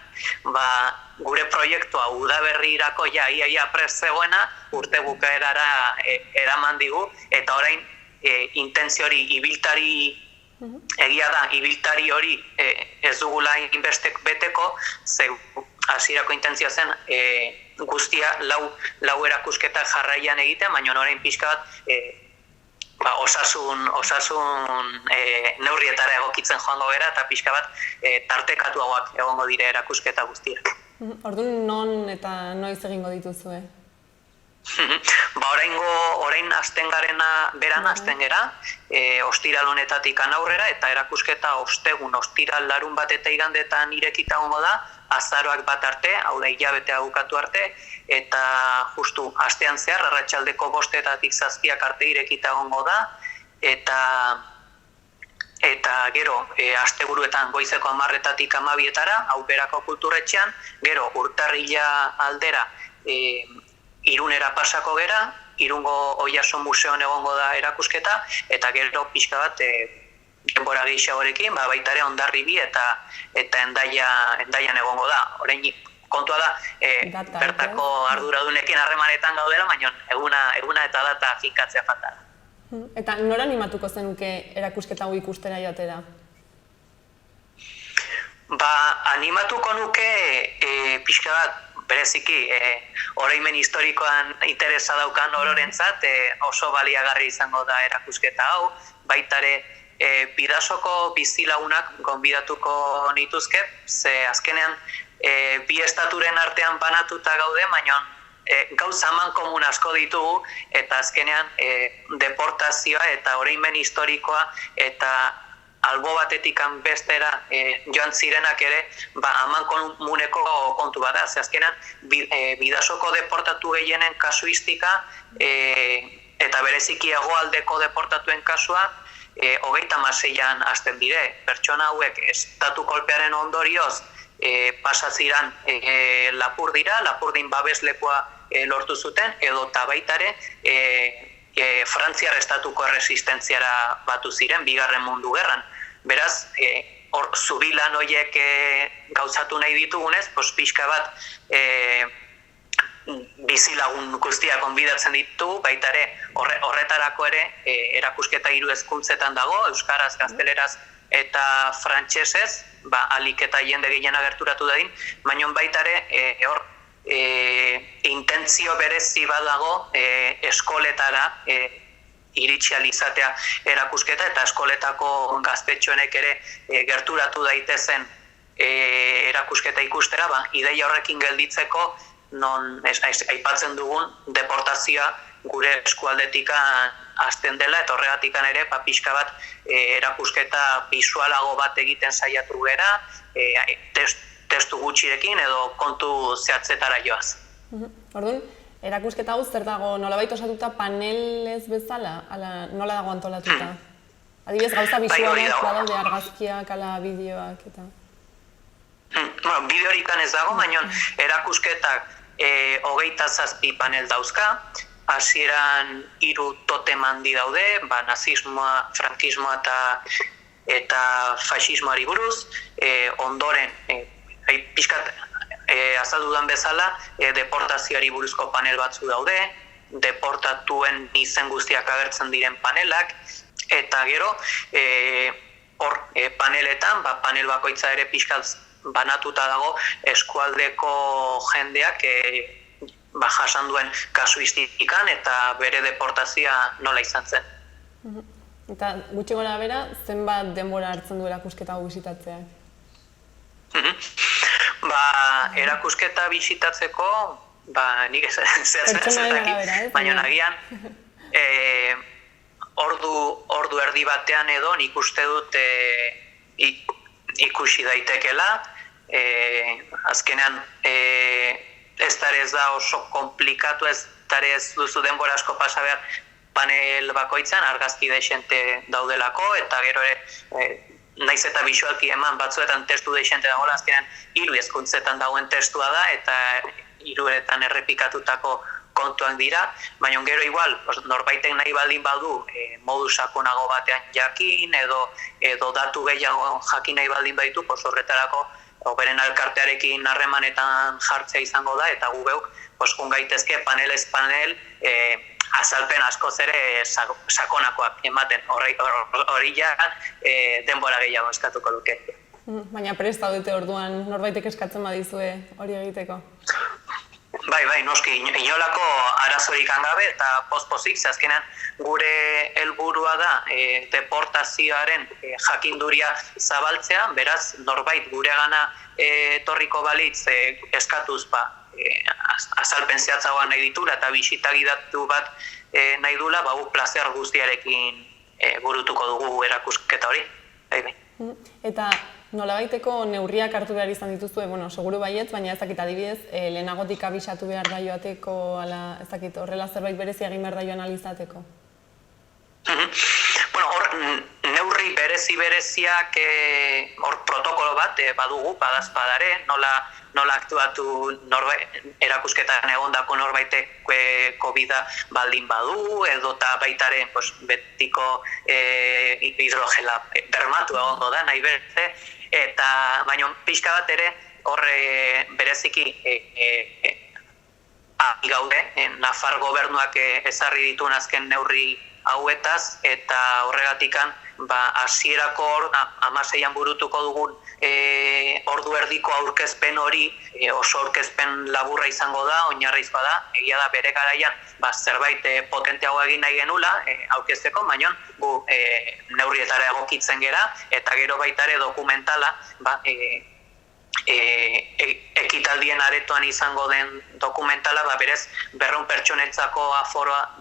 gure proiektua udaberrirako ia prest zegoena, urte bukaerara eraman digu, eta orain intentzio hori ibiltari, egia da, ibiltari hori ez dugula inbestek beteko, ze hasierako intentzioa zen guztia lau erakusketa jarraian egiten, baina orain pixka bat osasun neurrietara egokitzen joango gara, eta pixka bat tartekatuagoak egongo dire erakusketa guztiak. Orduan non eta noiz egingo dituzue? Orain hasten garena beran hasten gera, ostiral honetatik aurrera, eta erakusketa ostiral larun bat eta igandetan irekita egongo da, azaroak bat arte, hau da hilabetea bukatu arte, eta justu astean zehar, arratsaldeko 5-etatik 7 arte irekita egongo da, eta gero asteburuetan goizeko 10-etatik 12-etara, hau Berako kulturretxean, gero urtarrila aldera Irunera pasako gera, Irungo Oiartzun museoan egongo da erakusketa, eta gero pixka bat denbora gehiagorekin, baita ere Hondarribi eta Hendaian egongo da. Orain kontua da, bertako arduradunekin harremanetan gaudela, baina eguna eta data finkatzea falta. Eta nora animatuko zenuke erakusketa hau ikustera joatera? Animatuko nuke pixka bat, bereziki, oroimen historikoan interesa daukan ororentzat, oso baliagarri izango da erakusketa hau, baita ere Bidasoko bizilagunak gonbidatuko nituzke, ze azkenean bi estaturen artean banatuta gaude, baina gauza amankomun asko ditugu, eta azkenean deportazioa eta oroimen historikoa eta albo batetik bestera joan zirenak ere amankomuneko kontu bada. Ze azkenean Bidasoko deportatu gehienen kasuistika eta bereziki hegoaldeko deportatuen kasua 36an hasten dire. Pertsona hauek estatu kolpearen ondorioz pasaziran Lapurdin babeslekoa lortu zuten, edo baita ere Frantziar estatuko erresistentziara batu ziren Bigarren Mundu Gerran. Beraz, zubilan horiek gauzatu nahi ditugunez, pixka bat bizilagun guztiak onbidatzen ditugu, baita ere horretarako ere erakusketa 3 hizkuntzetan dago, euskaraz, gazteleraz eta frantsesez, ahalik eta jende gehiena gerturatu dadin, baina baita ere hor intentzio berezi badago eskoletara iritsi ahal izatea erakusketa, eta eskoletako gaztetxoenek ere gerturatu daitezen erakusketa ikustera, ideia horrekin gelditzeko non aipatzen dugun deportazioa gure eskualdetikan hasten dela, eta horregatikan ere, pixka bat erakusketa bisualago bat egiten saiatu gera, testu gutxirekin edo kontu zehatzetara joaz. Orduan, erakusketa hau zer dago nolabait osatuta panelez bezala, nola dago antolatuta? Adibidez, gauza bisualak badaude argazkiak, ala bideoak eta... Bideorikan ez dago, baina erakusketak 27 panel dauzka, hasieran 3 totem handi daude, nazismoa, frankismoa eta faxismoari buruz, ondoren, pixkat azaldudan bezala, deportazioari buruzko panel batzu daude, deportatuen izen guztiak agertzen diren panelak, eta gero, hor paneletan, panel bakoitza ere pixkat banatuta dago eskualdeko jendeak jasan duen kasuistikan eta bere deportazioa nola izan zen. Eta gutxi gora bera, zenbat denbora hartzen du erakusketa hau bisitatzeak? Erakusketa bisitatzeko, nik zehazakit, baina nagian ordu erdi batean edo nik uste dut ikusi daitekela, azkenean ez da oso komplikatu, ez duzu denbora asko pasa behar panel bakoitzan, argazki dexente daudelako, eta gero ere, naiz eta bisualki eman batzuetan testu dexente dagoela, azkenean 3 hizkuntzetan dagoen testua da, eta 3etan errepikatutako kontuak dira, baina gero igual, norbaitek nahi baldin badu modu sakonago batean jakin, edo datu gehiago jakin nahi baldin baditu, horretarako beren alkartearekin harremanetan jartzea izango da, eta gu beuk, joan gaitezke panelez panel, azalpen askoz ere sakonakoak ematen, hori ja denbora gehiago eskatuko duke. Baina prest daudete orduan norbaitek eskatzen badizue hori egiteko? Bai, noski, inolako arazorik gabe eta poz-pozik, azkenean gure helburua da deportazioaren jakinduria zabaltzea, beraz norbait guregana etorriko balitz eskatuz azalpen zehatzagoa nahi ditura eta bisita gidatu bat nahi dula, plazer guztiarekin burutuko dugu erakusketa hori. Eta nolabaiteko neurriak hartu behar izan dituzue, seguru baietz, baina ez dakit adibidez, lehenagotik abisatu behar da joateko, ez dakit horrela zerbait berezi egin behar da joan alizateko? Hor, neurri bereziak hor protokolo bat badugu, badazpadare, nola aktuatu erakusketan egondako norbaitek COVID-a baldin badu, edota baitaren betiko hidrogela bermatu egongo da, nahi berze, eta baina pixka bat ere horre bereziki gaude, Nafar gobernuak ezarri dituen azken neurri hauetaz, eta horregatikan hasierako 16an burutuko dugun ordu erdiko aurkezpen hori oso aurkezpen laburra izango da, oinarrizkoa da, egia da bere garaian zerbait potenteago egin nahi genula aurkezteko, baina gu neurrietara egokitzen gera, eta gero baita ere dokumentala ekitaldien aretoan izango den dokumentala, berez 200 pertsonetzako aforoa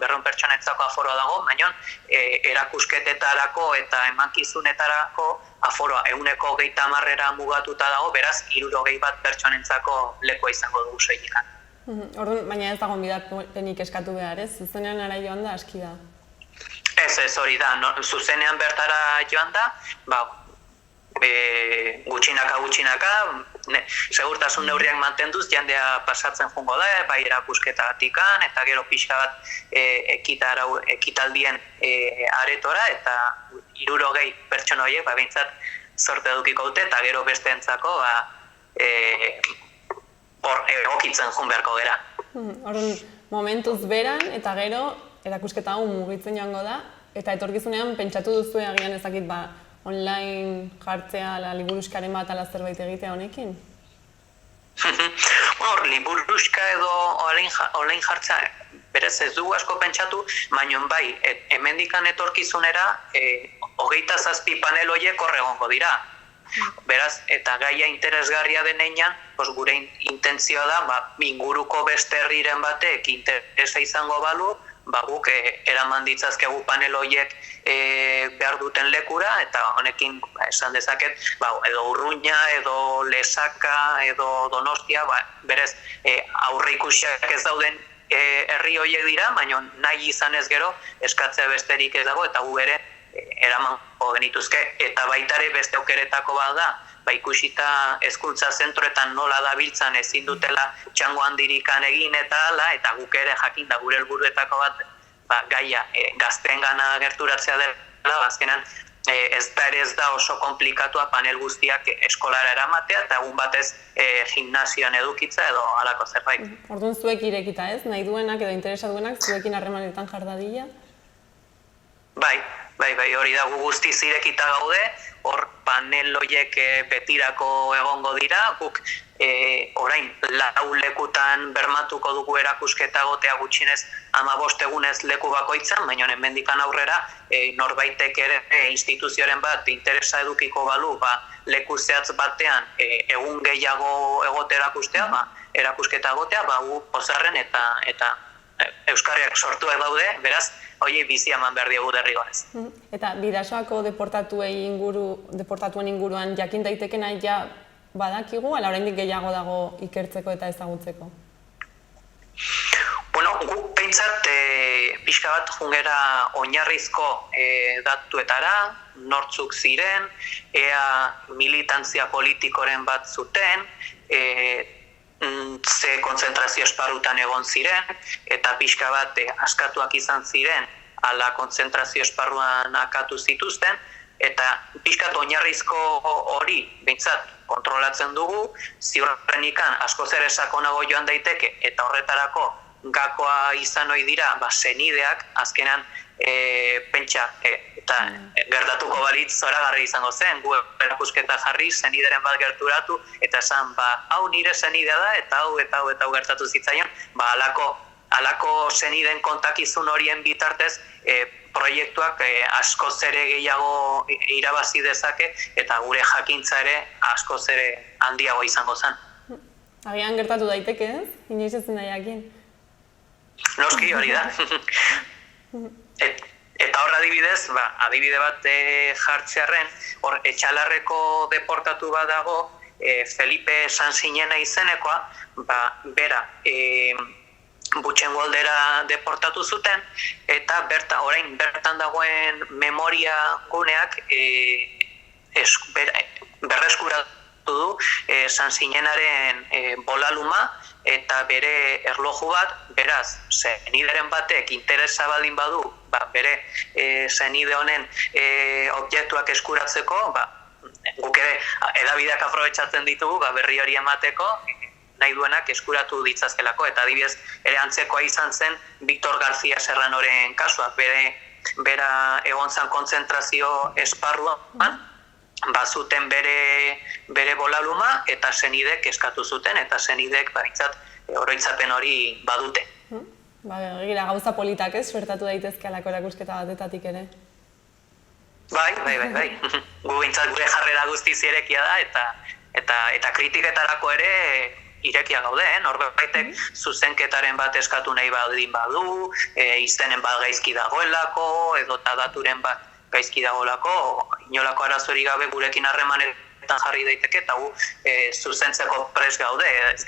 dago, baina erakusketetarako eta emankizunetarako aforoa 130 mugatuta dago, beraz 61 pertsonentzako lekoa izango dugu soilik. Orduan, baina ez dago bidapenik eskatu behar, ez? Zuzenean ara joan da, aski da? Ez hori da, zuzenean bertara joan da, gutxinaka, segurtasun neurriak mantenduz, jendea pasatzen joango da, bai erakusketatikan, eta gero pixka bat ekitaldien aretora, eta 60 pertsona horiek, behintzat zorte edukiko dute, eta gero besteentzako egokitzen joan beharko gera. Orduan, momentuz beran, eta gero erakusketa hau mugitzen joango da, eta etorkizunean pentsatu duzu agian ezakit online jartzea, liburuskaren bat ala zerbait egitea honekin? Liburuska edo online jartzea berez ez dugu asko pentsatu, baina bai, hemendikan etorkizunera 27 panel horiek hor egongo dira. Beraz, eta gaia interesgarria denean, gure intentzioa da, inguruko beste herriren batek interesa izango balu, guk eraman ditzazkegu panel horiek behar duten lekura, eta honekin esan dezaket, edo Urruña, edo Lesaka, edo Donostia, berez aurreikusiak ez dauden herri horiek dira, baina nahi izan ez gero eskatzea besterik ez dago, eta gu ere eramango genituzke, eta baitare beste aukeretako bat da, ikusita hezkuntza zentroetan nola dabiltzan ezin dutela txango handirikan egin eta hala, eta guk ere jakinda gure helburuetako bat gaia gazteengana gerturatzea dela, azkenan ez da oso komplikatua panel guztiak eskolara eramatea, eta egun batez gimnasioan edukitza edo halako zerbait. Orduan zuek irekita ez, nahi duenak edo interesa duenak zuekin harremanetan jar dadila? Bai, hori da, gu guztiz irekita gaude, hor panel horiek betirako egongo dira, guk orain 4 lekutan bermatuko dugu erakusketa gotea gutxinez 15 egunez leku bakoitzan, baina hemendikan aurrera norbaitek ere instituzioaren bat interesa edukiko balu, leku zehatz batean egun gehiago egote erakusketa gotea, gu pozarren eta euskarriak sortuak daude, beraz, hori bizi eman behar diogu derrigorez. Eta Bidasoako deportatuen inguruan jakin daitekena ja badakigu, ala oraindik gehiago dago ikertzeko eta ezagutzeko? Guk behintzat pixka bat jungera oinarrizko datuetara, nortzuk ziren, ea militantzia politikoren bat zuten, ze kontzentrazio esparrutan egon ziren, eta pixka bat askatuak izan ziren, ala kontzentrazio esparruan akatu zituzten, eta pixkat oinarrizko hori, behintzat, kontrolatzen dugu, ziurrenikan asko zer sakonago joan daiteke, eta horretarako gakoa izan ohi dira, senideak, azkenan, pentsa, eta gertatuko balitz zoragarri izango zen, gu erakusketa jarri, senideren bat gerturatu, eta esan, hau nire senidea da, eta hau gertatu zitzaion, halako seniden kontakizun horien bitartez, proiektuak askoz ere gehiago irabazi dezake, eta gure jakintza ere askoz ere handiago izango zen. Agian gertatu daiteke, ez? Inoiz ez da jakin. Noski hori da. Eta hor adibidez, adibide bat jartzearren, hor Etxalarreko deportatu bat dago, Felipe Sansinena izenekoa, bera, Butxengoldera deportatu zuten, eta orain bertan dagoen memoria guneak berreskuratu du Sansinenaren bolaluma eta bere erloju bat, beraz, senideren batek interesa baldin badu, bere senide honen objektuak eskuratzeko, guk ere edabideak aprobetxatzen ditugu, berri hori emateko, nahi duenak eskuratu ditzazkelako, eta adibidez ere antzekoa izan zen Victor García Serranoren kasua, bera egon zan kontzentrazio esparruan, bazuten bere bolaluma eta senidek eskatu zuten, eta senidek oroitzapen hori badute. Gira, gauza politak ez, suertatu daitezke alako erakusketa batetatik ere? Bai. Gu bintzat gure jarrera guztiz irekia da, eta kritiketarako ere irekia gaude, norbaitek zuzenketaren bat eskatu nahi baldin badu, izenen bat gaizki dagoelako, edota daturen bat gaizki dagoelako, inolako arazori gabe gurekin harremanetan jarri daiteke, eta gu zuzentzeko pres gaude, ez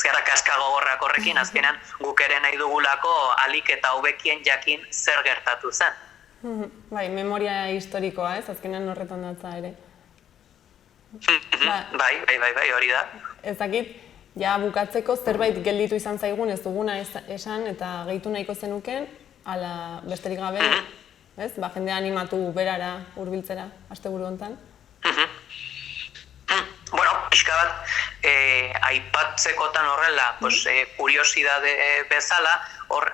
gara kaska gogorrak horrekin, azkenan guk ere nahi dugulako alik eta hobekien jakin zer gertatu zen. Bai, memoria historikoa ez, azkenan horretan datza ere. Bai, hori da. Ez dakit, ja bukatzeko zerbait gelditu izan zaigun ez duguna esan eta gehitu nahiko zenuken, ala besterik gabe, ez? Jendea animatu berara hurbiltzera asteburu hontan. Pixka bat, aipatzekotan horrela, kuriosidade bezala, hor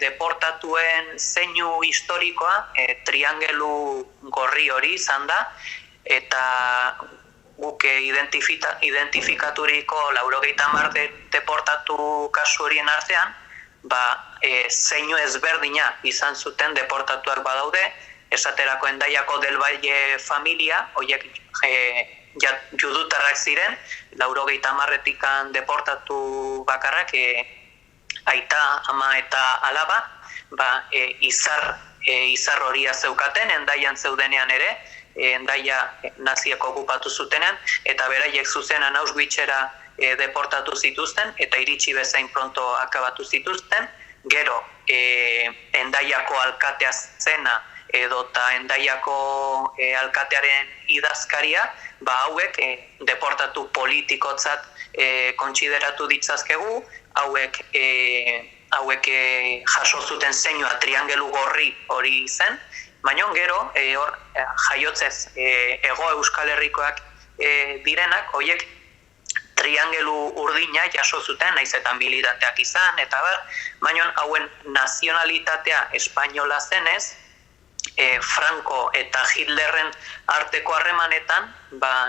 deportatuen zeinu historikoa, triangelu gorri hori izan da, eta guk identifikaturiko 90 deportatu kasu horien artean, zeinu ezberdina izan zuten deportatuak badaude, esaterako Hendaiako Del Valle familia, horiek judutarrak ziren, 90-etik deportatu bakarrak aita, ama eta alaba, izar horia zeukaten, Hendaian zeudenean ere, Hendaia naziak okupatu zutenean, eta beraiek zuzenan Auschwitzera deportatu zituzten, eta iritsi bezain pronto akabatu zituzten. Gero, Hendaiako alkatea zena, edota Hendaiako alkatearen idazkaria, hauek deportatu politikotzat kontsideratu ditzazkegu, hauek jaso zuten zeinua triangelu gorri hori zen, baina gero hor jaiotzez Hego Euskal Herrikoak direnak, horiek triangelu urdina jaso zuten, naiz eta militanteak izan, eta baina hauen nazionalitatea espainola zenez, Franco eta Hitlerren arteko harremanetan,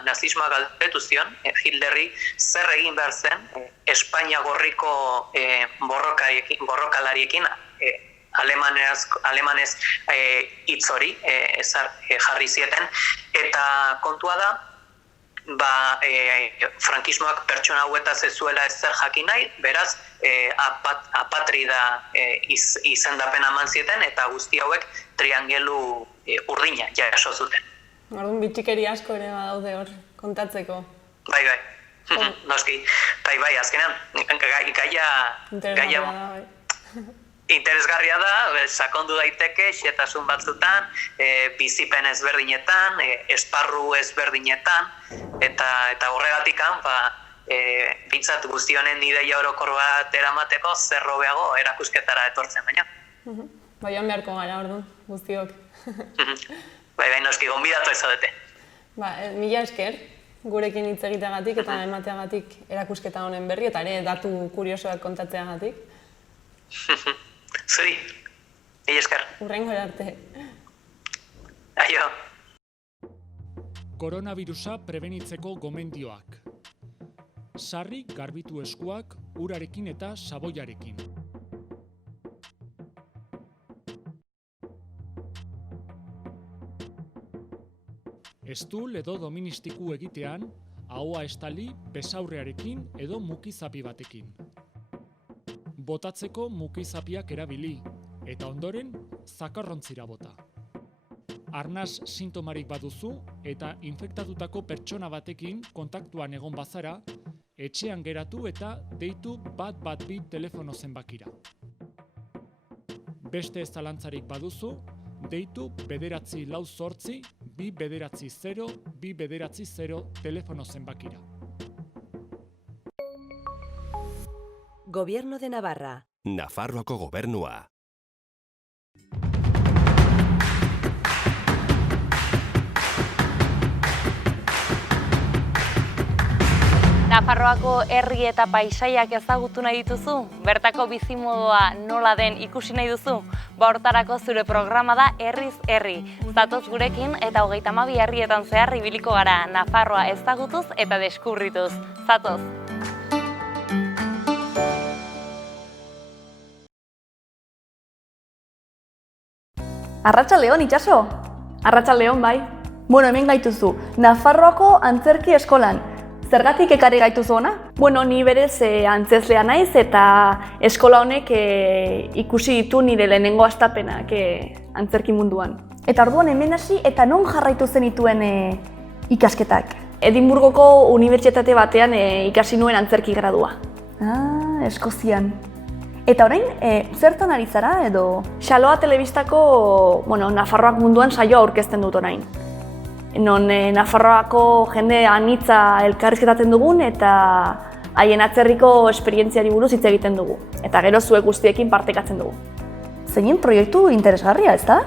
nazismoa galdetu zion, Hitlerri zer egin behar zen Espainia gorriko borrokalariekin, alemanez hitz hori jarri zieten, eta kontua da, frankismoak pertsona hauetaz ez zuela ezer jakin nahi, beraz, apatrida izendapena eman zieten, eta guzti hauek triangelu urdina jaso zuten. Orduan bitxikeri asko ere badaude hor kontatzeko. Bai, noski. Bai, azkenean, gaia interesgarria da, sakondu daiteke, xetasun batzutan, bizipen ezberdinetan, esparru ezberdinetan, eta horregatikan, bintzat guzti honen ideia orokor bat eramateko, zer hobeago erakusketara etortzen baina. Joan beharko gara, orduan, guztiok. Bai, noski, gonbidatu ezadete. Mila esker, gurekin hitz egiteagatik eta emateagatik erakusketa honen berri, eta ere datu kuriosoak kontatzeagatik. Zuri, mila esker. Hurrengora arte. Aio. Koronavirusa prebenitzeko gomendioak. Sarri garbitu eskuak urarekin eta saboiarekin. Estul edo doministiku egitean, ahoa estali besaurrearekin edo mukizapi batekin. Botatzeko mukizapiak erabili, eta ondoren zakarrontzira bota. Arnas sintomarik baduzu eta infektatutako pertsona batekin kontaktuan egon bazara, etxean geratu eta deitu 112 telefono zenbakira. Beste zalantzarik baduzu, deitu 948 290 290 telefono zenbakira. Gobierno de Navarra. Nafarroako gobernua. Nafarroako herri eta paisaiak ezagutu nahi dituzu? Bertako bizimodoa nola den ikusi nahi duzu? Hortarako zure programa da Herriz Herri. Zatoz gurekin eta 32 herrietan zehar ibiliko gara, Nafarroa ezagutuz eta deskubrituz. Zatoz! Arratsaldeon, itxaso? Arratsaldeon, bai. Hemen gaituzu, Nafarroako antzerki eskolan. Zergatik ekarri gaituzu ona? Ni berez antzeslea naiz eta eskola honek ikusi ditu nire lehenengo hastapenak antzerki munduan. Eta orduan hemen hasi eta non jarraitu zenituen ikasketak? Edinburgoko unibertsitate batean ikasi nuen antzerki gradua. Eskozian. Eta orain, zertan ari zara edo? Xaloa telebistako, Nafarroak munduan saioa aurkezten dut orain. Non Nafarroako jende anitza elkarrizketatzen dugun eta haien atzerriko esperientziari buruz hitz egiten dugu. Eta gero zuek guztiekin partekatzen dugu. Zeinen proiektu interesgarria, ezta?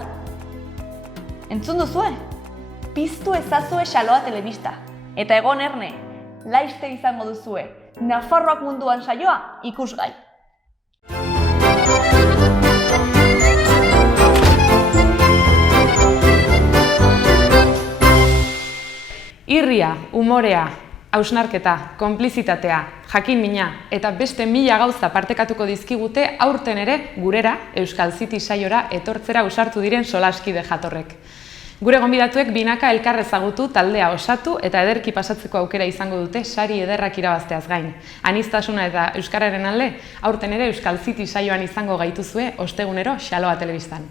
Entzun duzue? Piztu ezazue Xaloa telebista. Eta egon erne, laiste izango duzue. Nafarroak munduan saioa ikusgai. Irria, umorea, hausnarketa, konplizitatea, jakin-mina eta beste 1000 gauza partekatuko dizkigute aurten ere gurera Euskal City saiora etortzera ausartu diren solaskide jatorrek. Gure gonbidatuek binaka elkar ezagutu, taldea osatu eta ederki pasatzeko aukera izango dute sari ederrak irabazteaz gain. Aniztasuna eta euskararen alde, aurten ere Euskal City saioan izango gaituzue ostegunero Xaloa telebistan.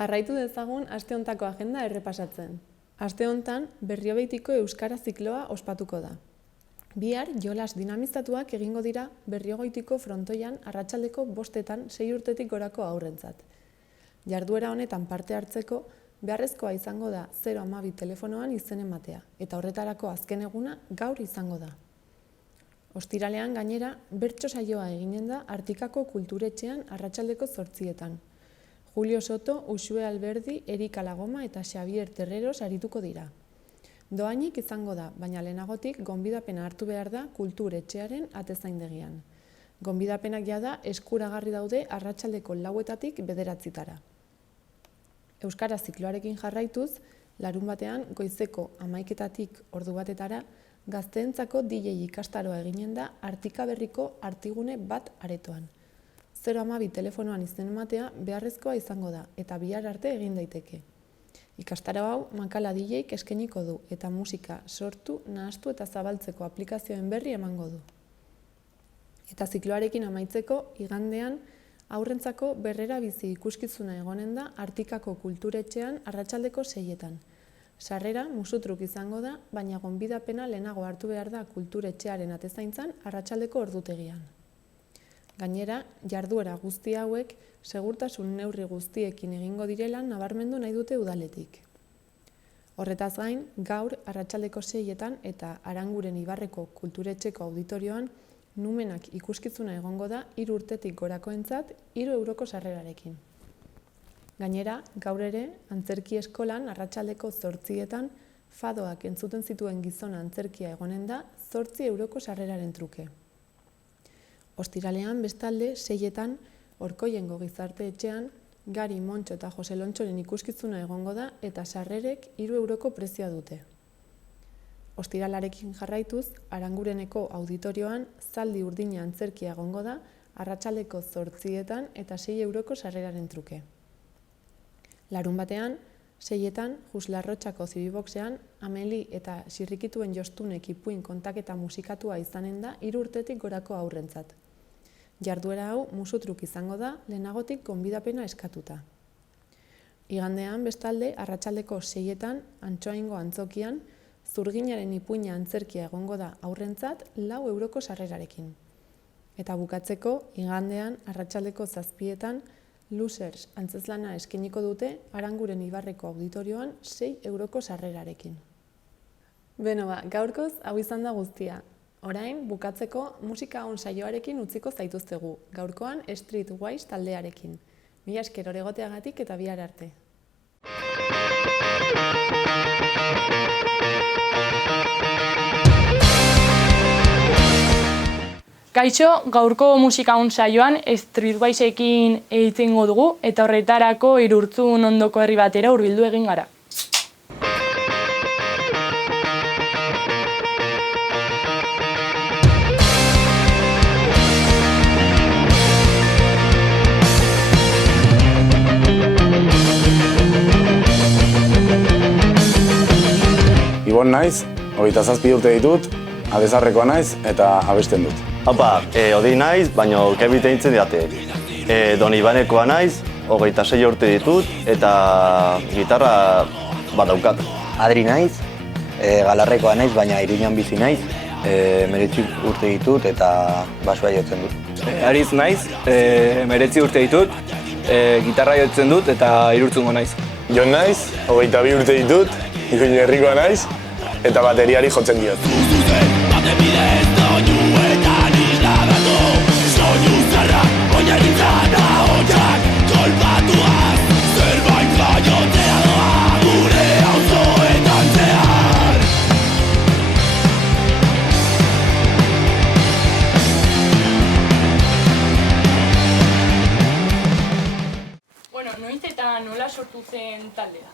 Jarraitu dezagun aste hontako agenda errepasatzen. Aste hontan Berriobeitiko euskara zikloa ospatuko da. Bihar jolas dinamizatuak egingo dira Berriogoitiko frontoian arratsaldeko 5etan 6 urtetik gorako haurrentzat. Jarduera honetan parte hartzeko beharrezkoa izango da 012 telefonoan izen ematea eta horretarako azken eguna gaur izango da. Ostiralean gainera bertso saioa eginen da Artikako kulturetxean arratsaldeko 8etan. Julio Soto, Uxue Alberdi, Erika Lagoma eta Xavier Terreros arituko dira. Dohainik izango da, baina lehenagotik gonbidapena hartu behar da kulturetxearen atezaindegian. Gonbidapenak jada eskuragarri daude arratsaldeko 4etatik 9etara. Euskara zikloarekin jarraituz, larunbatean goizeko 11etatik 1etara gazteentzako DJ ikastaroa eginen da Artikaberriko artigune bat aretoan. 012 telefonoan izen ematea beharrezkoa izango da eta bihar arte egin daiteke. Ikastaro hau Makala DJk eskainiko du eta musika sortu, nahastu eta zabaltzeko aplikazioen berri emango du. Eta zikloarekin amaitzeko igandean haurrentzako berrera bizi ikuskizuna egonen da Artikako kulturetxean arratsaldeko 6etan. Sarrera musutruk izango da, baina gonbidapena lehenago hartu behar da kulturetxearen atezaintzan arratsaldeko ordutegian. Gainera, jarduera guzti hauek segurtasun neurri guztiekin egingo direla nabarmendu nahi dute udaletik. Horretaz gain, gaur arratsaldeko 6etan eta Aranguren Ibarreko kulturetxeko auditorioan numenak ikuskizuna egongo da 3 urtetik gorakoentzat 3 euroko sarrerarekin. Gainera, gaur ere, antzerki eskolan arratsaldeko 8etan fadoak entzuten zituen gizona antzerkia egonen da 8 euroko sarreraren truke. Ostiralean bestalde 6etan Orkoiengo gizarte etxean Gari Montxo eta Jose Lontxoren ikuskizuna egongo da eta sarrerek 3 euroko prezioa dute. Ostiralarekin jarraituz, Arangureneko auditorioan zaldi urdina antzerkia egongo da arratsaldeko 8etan eta 6 euroko sarreraren truke. Larunbatean, 6etan Juslarrotxako Zibiboxean Ameli eta Xirrikituen Jostunek ipuin kontaketa musikatua izanen da 3 urtetik gorako haurrentzat. Jarduera hau musutruk izango da lehenagotik gonbidapena eskatuta. Igandean bestalde arratsaldeko 6etan Antsoaingo antzokian Zurginaren ipuina antzerkia egongo da haurrentzat 4 euroko sarrerarekin. Eta bukatzeko igandean arratsaldeko 7etan Losers antzezlana eskainiko dute Aranguren Ibarreko auditorioan 6 euroko sarrerarekin. Beno ba, gaurkoz hau izan da guztia. Orain, bukatzeko musika on saioarekin utziko zaituztegu, gaurkoan Streetwise taldearekin. Mila esker oregoteagatik eta bihar arte. Kaixo, gaurko musika on saioan Streetwiseekin egingo dugu eta horretarako Irurtzun ondoko herri batera hurbildu egin gara. Ibon naiz, 27 urte ditut, abezarrekoa naiz eta abesten dut. Haupa, Odi naiz, baina kebite eintzen diate. Don Ibanekoa naiz, 26 urte ditut eta gitarra bat daukat. Adri naiz, Galarrekoa naiz, baina Iruñan bizi naiz, 19 urte ditut eta basua jotzen dut. Ariz naiz, 19 urte ditut, gitarra jotzen dut eta Irurtzungo naiz. Jon naiz, 22 urte ditut, Iruña herrikoa naiz, eta bateriari jotzen diot. Bueno, noiz eta nola sortu zen taldea?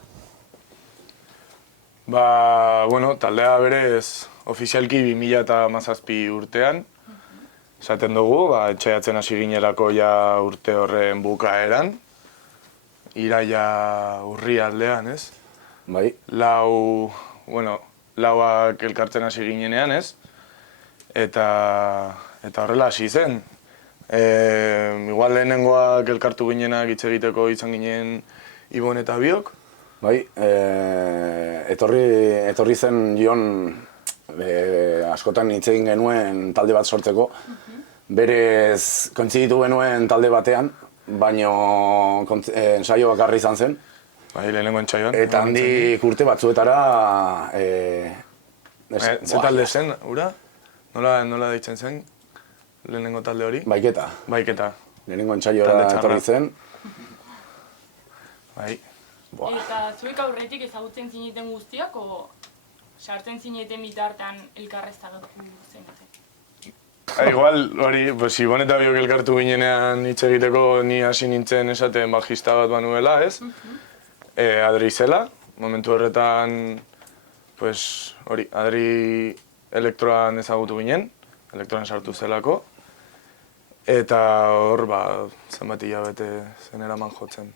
Taldea berez ofizialki 2017 urtean, esaten dugu, etxeatzen hasi ginerako ja urte horren bukaeran, iraia urri aldean, ez? Bai. Lauak elkartzen hasi ginenean, ez? Eta horrela hasi zen. Igual lehenengoak elkartu ginenak hitz egiteko izan ginen Ibon eta biok. Bai, etorri zen Jon askotan hitz egin genuen talde bat sortzeko. Berez kointziditu genuen talde batean, baino ensaio bakarra izan zen. Bai, lehenengo entsaioan. Eta handik urte batzuetara... Ze talde zen, ura? Nola deitzen zen lehenengo talde hori? Baiketa. Baiketa. Lehenengo entsaioa etorri zen. Bai. Eta zuek aurretik ezagutzen zineten guztiak, o sartzen zineten bitartean elkarrezagatu zenuten? Igual, hori, Ibon eta biok elkartu ginenean hitz egiteko ni hasi nintzen esaten bajista bat banuela, ez? Adri zela, momentu horretan, hori, Adri elektroan ezagutu ginen, elektroan sartu zelako. Eta hor, zenbat hilabete zen eraman jotzen.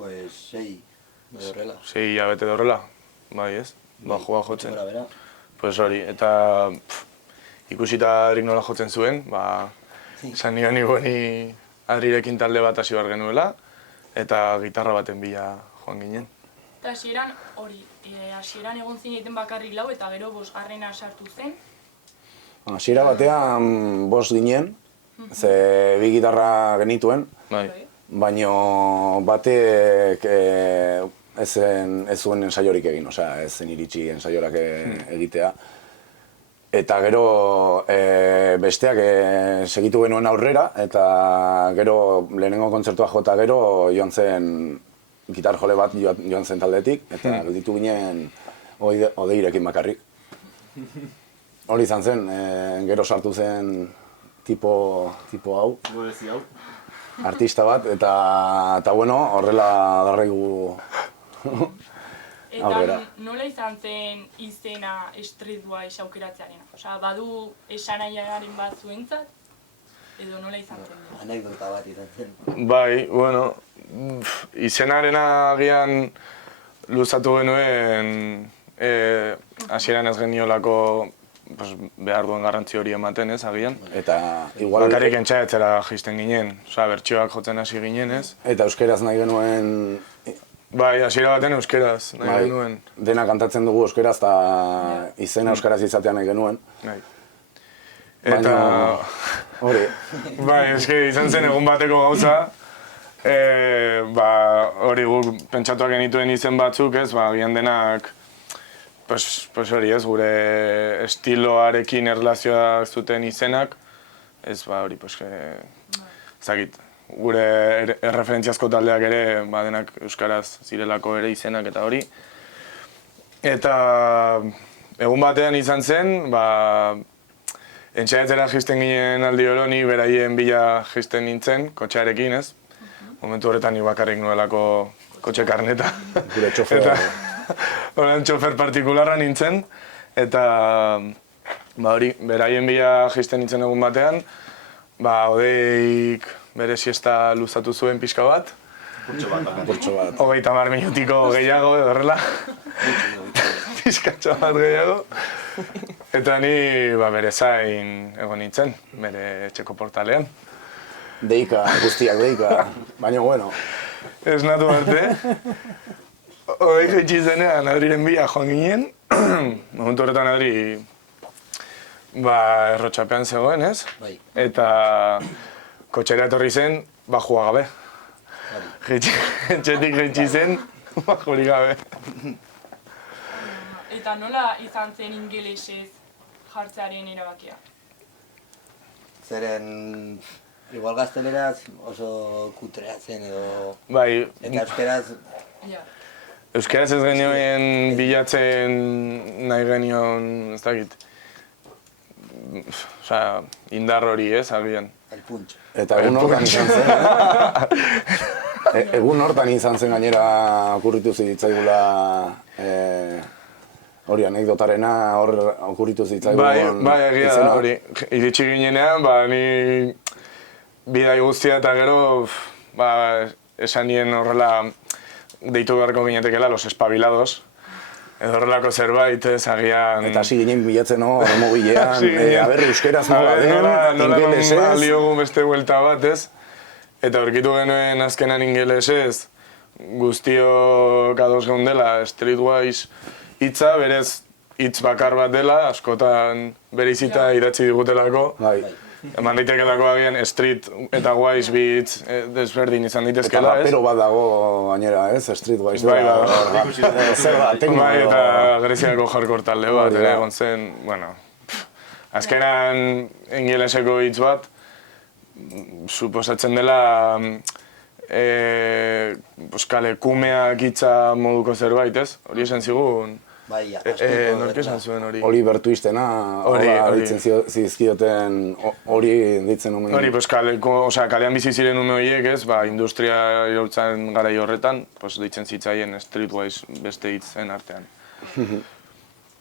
6 horrela. 6 hilabete horrela, bai ez, bajua jotzen. Hori, eta ikusita Adrik nola jotzen zuen, esan nion Iboni Adrirekin talde bat hasi behar genuela, eta gitarra baten bila joan ginen. Eta hasieran hori, hasieran egon zineten bakarrik lau eta gero 5. sartu zen? Hasiera batean 5 ginen, ze 2 gitarra genituen, baina batek ez zuen ensaiorik egin, ez zen iritsi ensaiorak egitea. Eta gero besteak segitu genuen aurrera, eta gero lehenengo kontzertua jota gero joan zen gitar jole bat joan zen taldetik, eta gelditu ginen Odeirekin bakarrik. Hori izan zen, gero sartu zen tipo hau, artista bat, eta horrela darraigu aurrera. Eta nola izan zen izena Streetwise aukeratzearena? Badu esanaiaren bat zuentzat? Edo nola izan zen? Anekdota bat izan zen. Bai, izenarena agian luzatu genuen hasieran ez geniolako behar duen garrantzi hori ematen ez, agian. Eta igual... Bakarrik entxaetzera jisten ginen, bertsioak jotzen hasi ginen ez. Eta euskeraz nahi genuen... Bai, hasiera baten euskeraz nahi genuen. Dena kantatzen dugu euskeraz eta izena euskaraz izatea nahi genuen. Eta... Hori. Bai, izan zen egun bateko gauza. Hori guk pentsatuak genituen izen batzuk ez, agian denak... hori ez, gure estiloarekin erlazioa zuten izenak. Ez hori, ezagit, gure erreferentziazko taldeak ere denak euskaraz zirelako ere izenak eta hori. Eta egun batean izan zen, entxaetzera jisten ginen aldi oro, ni beraien bila jisten nintzen, kotxearekin ez. Momentu horretan ni bakarrik nuelako kotxe karneta. Gure txofera. Horan txofer partikularra nintzen, eta hori, beraien bila jisten nintzen egun batean, Odeik bere siesta luzatu zuen pixka bat. Purtsu bat. 30 minutiko gehiago, edo horrela. Pixkatxo bat gehiago. Eta ni bere zain egon nintzen, bere etxeko portalean. Deika, guztiak deika, baina bueno. Ez natu arte. Odeik jaitsi zenean Adriren bila joan ginen. Momentu horretan Adri errotxapean zegoen, ez? Eta kotxera etorri zen, bajua gabe. Etxetik jaitsi zen, bajurik gabe. Eta nola izan zen ingelesez jartzearen erabakia? Zeren, igual gazteleraz oso kutrea zen edo... Bai. Eta euskeraz... Euskaraz ez genioen bilatzen nahi genion, ez dakit. Indar hori ez, agian. El punch. Eta egun hortan izan zen, egun hortan izan zen gainera okurritu zitzaigula hori anekdotarena, hor okurritu zitzaigula. Bai, egia da hori. Iritsi ginenean, ni bidai guztia eta gero esan nien horrela deitu beharko ginetekela los espabilados, edo horrelako zerbait, ez, agian... Eta hasi ginen bilatzen hor, mobilean, aber euskeraz nola den, ingelesez... Nola baliogun beste buelta bat, ez? Eta aurkitu genuen azkenan ingelesez, guztiok ados geundela, streetwise hitza, berez hitz bakar bat dela, askotan bereizita idatzi digutelako. Eman daitekelako agian street eta wise bi hitz desberdin izan daitezkela, ez? Eta rapero bat dago gainera, ez? Streetwise dela. Zer da, tekno. Bai, eta Greziako hardcore talde bat, ere egon zen, bueno... Azkenan ingeleseko hitz bat, suposatzen dela kale kumeak hitza moduko zerbait, ez? Hori esan zigun... Bai, nork esan zuen hori? Oliver Twistena, ditzen zizkioten, hori ditzen omen. Hori, kalean bizi ziren ume horiek, ez? Industria iraultzen garai horretan, ditzen zitzaien streetwise beste hitzen artean.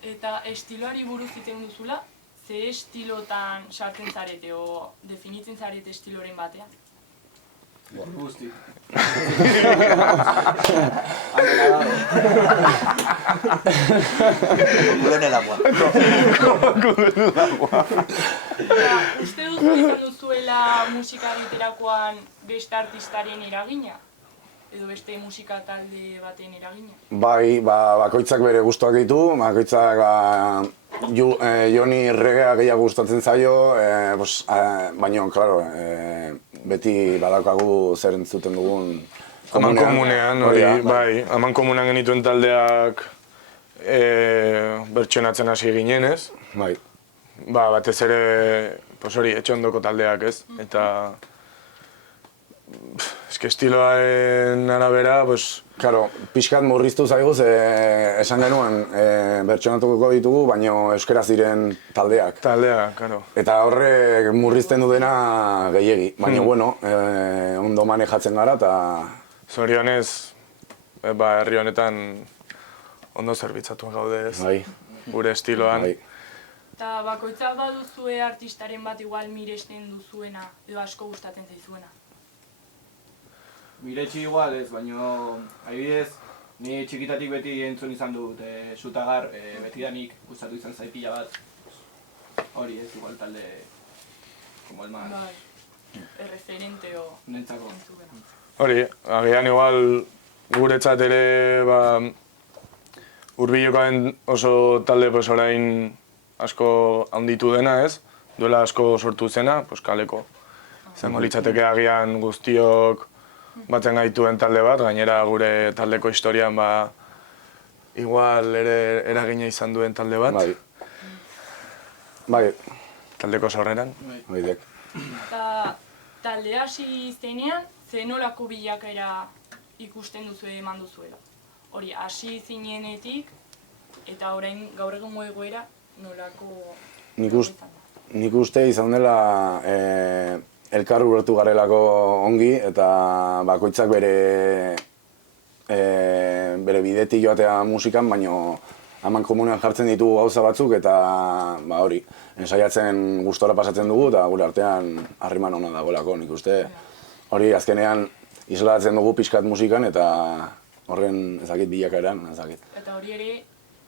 Eta estiloari buruz iten duzula, ze estilotan sartzen zarete o definitzen zarete estiloren batean? Guzti. Uste duzu izan duzuela musika egiterakoan beste artistaren eragina? Edo beste musika talde baten eragina? Bai, bakoitzak bere gustuak ditu, bakoitzak Joni regea gehiago gustatzen zaio, baina, klaro, beti badaukagu zer entzuten dugun Aman komunean, hori, bai, aman komunean genituen taldeak bertsionatzen hasi ginen, ez? Bai. Batez ere, hori, etxe ondoko taldeak, ez? Eta... estiloaren arabera, Claro, pixkat murriztu zaigu, esan genuen bertsionatuko ditugu, baina euskaraz diren taldeak. Taldeak, claro. Eta horrek murrizten du dena gehiegi, baina bueno, ondo manejatzen gara eta... Zorionez, herri honetan ondo zerbitzatuak gaude ez, gure estiloan. Eta bakoitzak baduzue artistaren bat igual miresten duzuena, edo asko gustatzen zaizuena? Miretsi igual ez, baina adibidez, ni txikitatik beti entzun izan dut Sutagar, betidanik gustatu izan zait pila bat. Hori ez, igual talde, como el más... Erreferente o... Nentzako. Hori, agian igual guretzat ere, hurbilokoen oso talde orain asko handitu dena ez, duela asko sortu zena, kaleko. Zango litzateke agian guztiok batzen gaituen talde bat, gainera gure taldeko historian igual ere eragina izan duen talde bat. Bai. Taldeko sorreran. Baidek. Eta talde hasi zenean, ze nolako bilakaera ikusten duzu eman duzuela? Hori, hasi zinenetik eta orain gaur egungo egoera nolako... Nik uste izan dela elkar ulertu garelako ongi eta bakoitzak bere bidetik joatea musikan, baina haman komunean jartzen ditugu gauza batzuk eta hori, ensaiatzen gustora pasatzen dugu eta gure artean harreman ona dagoelako, nik uste. Hori azkenean islatzen dugu pixkat musikan eta horren ezakit bilakaeran, ezakit. Eta hori ere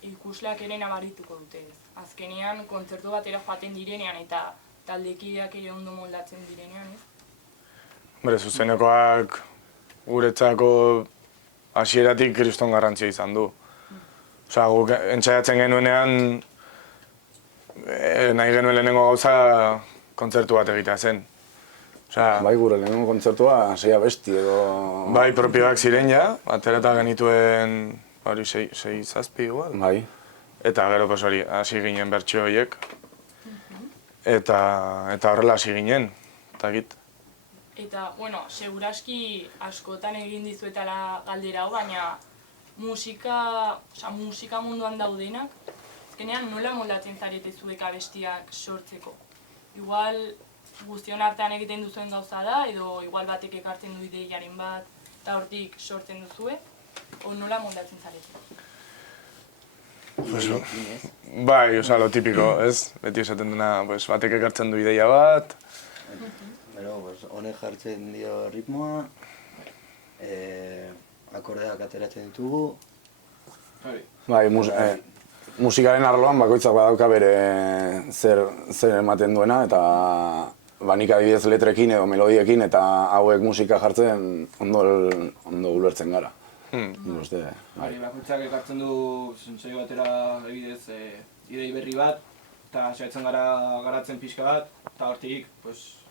ikusleak ere nabarituko dute. Azkenean kontzertu batera joaten direnean eta taldekideak ere ondo moldatzen direnean, ez? Zuzenekoak guretzako hasieratik kriston garrantzia izan du. Guk entsaiatzen genuenean, nahi genuen lehenengo gauza kontzertu bat egitea zen. Bai, gure lehenengo kontzertua, sei abesti edo... Bai, propioak ziren ja, aterata genituen, hori, 6-7 igual. Bai. Eta gero, hori, hasi ginen bertsio horiek. Eta horrela hasi ginen, eta git. Eta, bueno, seguraski askotan egin dizuetala galdera hau, baina musika munduan daudenak, azkenean nola moldatzen zarete zuek abestiak sortzeko? Igual guztion artean egiten duzuen gauza da, edo igual batek ekartzen du ideiaren bat, eta hortik sortzen duzue, o nola moldatzen zarete? Bai, lo tipiko, ez? Beti esaten dena, batek ekartzen du ideia bat. Honek jartzen dio ritmoa, akordeak ateratzen ditugu. Bai, musikaren arloan bakoitzak badauka bere zer ematen duena, eta nik adibidez letrekin edo melodiekin eta hauek musika jartzen ondo ulertzen gara. Bakoitzak ekartzen du saio batera adibidez idei berri bat, eta saiatzen gara garatzen pixka bat, eta hortik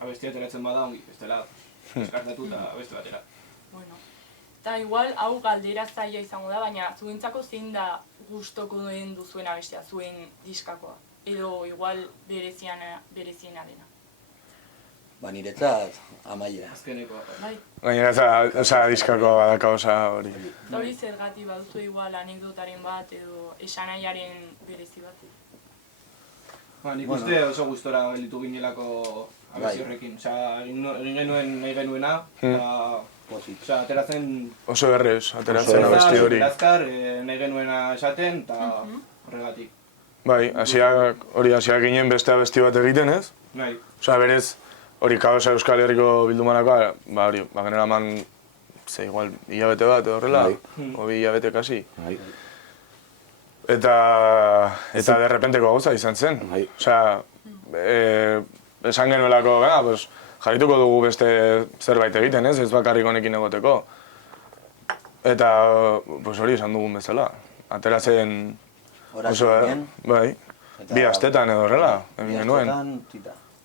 abestia ateratzen bada ongi, ez dela eskartatu eta beste batera. Eta igual hau galdera zaila izango da, baina zuentzako zein da gustoko duzuen abestia, zuen diskakoa, edo igual bereziena dena? Niretzat amaiera. Azkenekoa. Gainera diskakoa badaka hori. Hori zergatik baduzu igual anekdotaren bat edo esanaiaren berezi bat? Nik uste oso gustora gelditu ginelako abesti horrekin. Egin genuen nahi genuena, eta ateratzen... Oso berrez, ateratzen abesti hori. Azkar, nahi genuena esaten, eta horregatik. Bai, hasiak ginen beste abesti bat egiten, ez? Bai. Berez, hori Kaosa Euskal Herriko bildumanakoa, genera eman, igual, hilabete bat edo horrela, hobi hilabete kasi. Eta derrepenteko gauza izan zen. Esan genuelako, jarrituko dugu beste zerbait egiten, ez bakarrik honekin egoteko. Eta hori esan dugun bezala. Ateratzen oso, bi astetan edo horrela, egin genuen.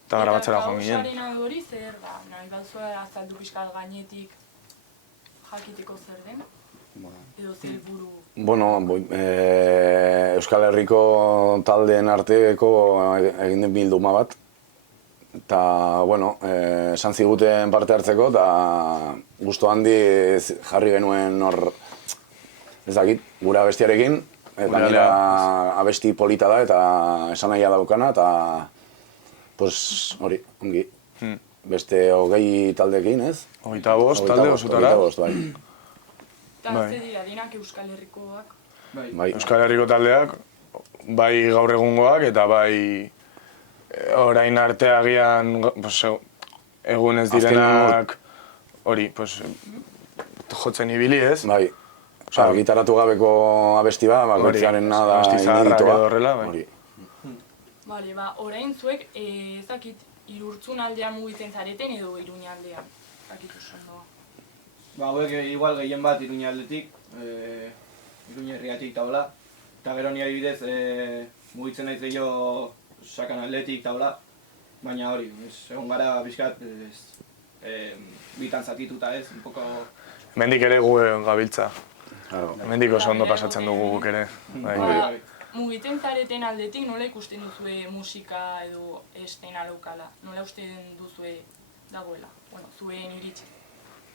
Eta grabatzera joan ginen. Eta Kaosaren hori zer da? Nahi batzua azaldu pixkat gainetik jakiteko zer den? Edo zer buru? Euskal Herriko taldeen arteko egin den bilduma bat. Eta, esan ziguten parte hartzeko, eta gustu handi jarri genuen hor, ez dakit, gure abestiarekin. Gainera abesti polita da eta esan nahia daukana, eta hori, ongi. Beste 20 taldeekin, ez? 25 talde osutara. 25, bai. Eta ze dira, dinak Euskal Herrikoak? Euskal Herriko taldeak, bai gaur egungoak eta bai orain arte agian egun ez direnak hori, jotzen ibili, ez? Bai, gitaratu gabeko abesti bat, bakoitzaren nada ineditua. Bale, orain zuek ezakit Irurtzun aldean mugitzen zareten edo Iruña aldean? Zakit oso ondo. Hauek igual gehien bat Iruña aldetik, Iruña herriatik taula. Eta gero ni adibidez mugitzen naiz gehiago Sakan aldetik taula. Baina hori, egon gara pixkat bitan zatituta ez, un poco... Hemendik ere gu gabiltza. Hemendik oso ondo pasatzen dugu guk ere. Mugitzen zareten aldetik nola ikusten duzue musika edo estena lokala? Nola uste duzue dagoela? Zuen iritsi?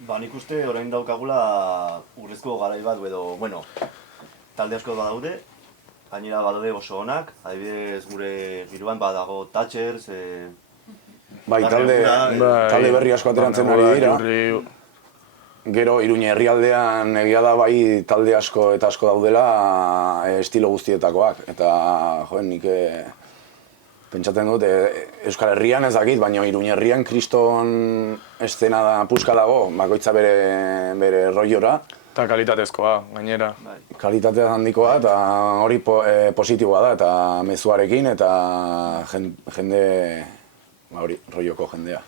Nik uste orain daukagula urrezko garai bat edo, talde asko badaude, gainera badaude oso onak, adibidez gure giroan badago Thatchers, bai, talde berri asko ateratzen ari dira. Gero Iruña herrialdean egia da bai talde asko eta asko daudela estilo guztietakoak. Eta nik pentsatzen dut Euskal Herrian ez dakit, baina Iruña herrian kriston eszena da puska dago, bakoitza bere rolora. Eta kalitatezkoa, gainera. Kalitatea handikoa eta hori positiboa da, eta mezuarekin eta jende, hori, rolloko jendea.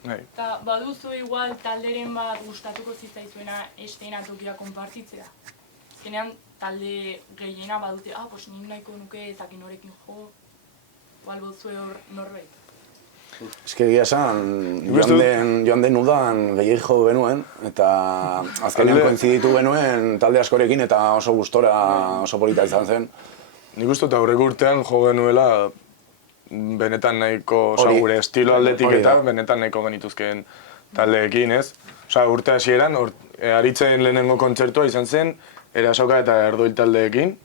Eta baduzu igual talderen bat gustatuko zitzaizuena estena tokia konpartitzea? Azkenean talde gehiena badute, nik nahiko nuke ezakin norekin jo, igual baduzu norbait. Egia esan, joan den udan gehiagik jo benuen, eta azkenean koinziditu benuen talde askorekin eta oso gustora, oso polita izan zen. Nik uste eta aurreko urtean jo genuela benetan nahiko, gure estilo aldetik eta benetan nahiko genituzkeen taldeekin, ez? Urte hasieran, Aritzen lehenengo kontzertua izan zen, Erasoka eta Erdoil taldeekin,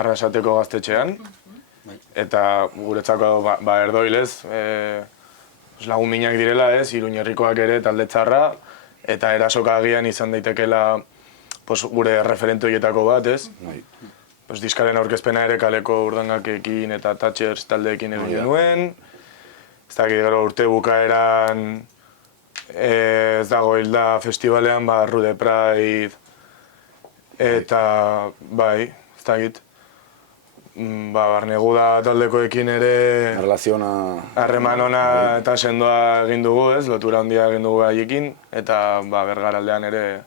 Arrasateko Gaztetxean. Eta guretzako Erdoil ez, lagun minak direla ez, Iruña herrikoak ere talde txarra, eta Erasoka agian izan daitekela gure referente horietako bat, ez? Diskaren aurkezpena ere Kaleko Urdangakekin eta Thatchers taldeekin egin genuen. Ez dakit gero urte bukaeran Ez dago hilda festivalean, Rude Pride, eta bai, ez dakit. Barnegu da taldekoekin ere harreman ona eta sendoa egin dugu, ez? Lotura handia egin dugu beraiekin, eta Bergaraldean ere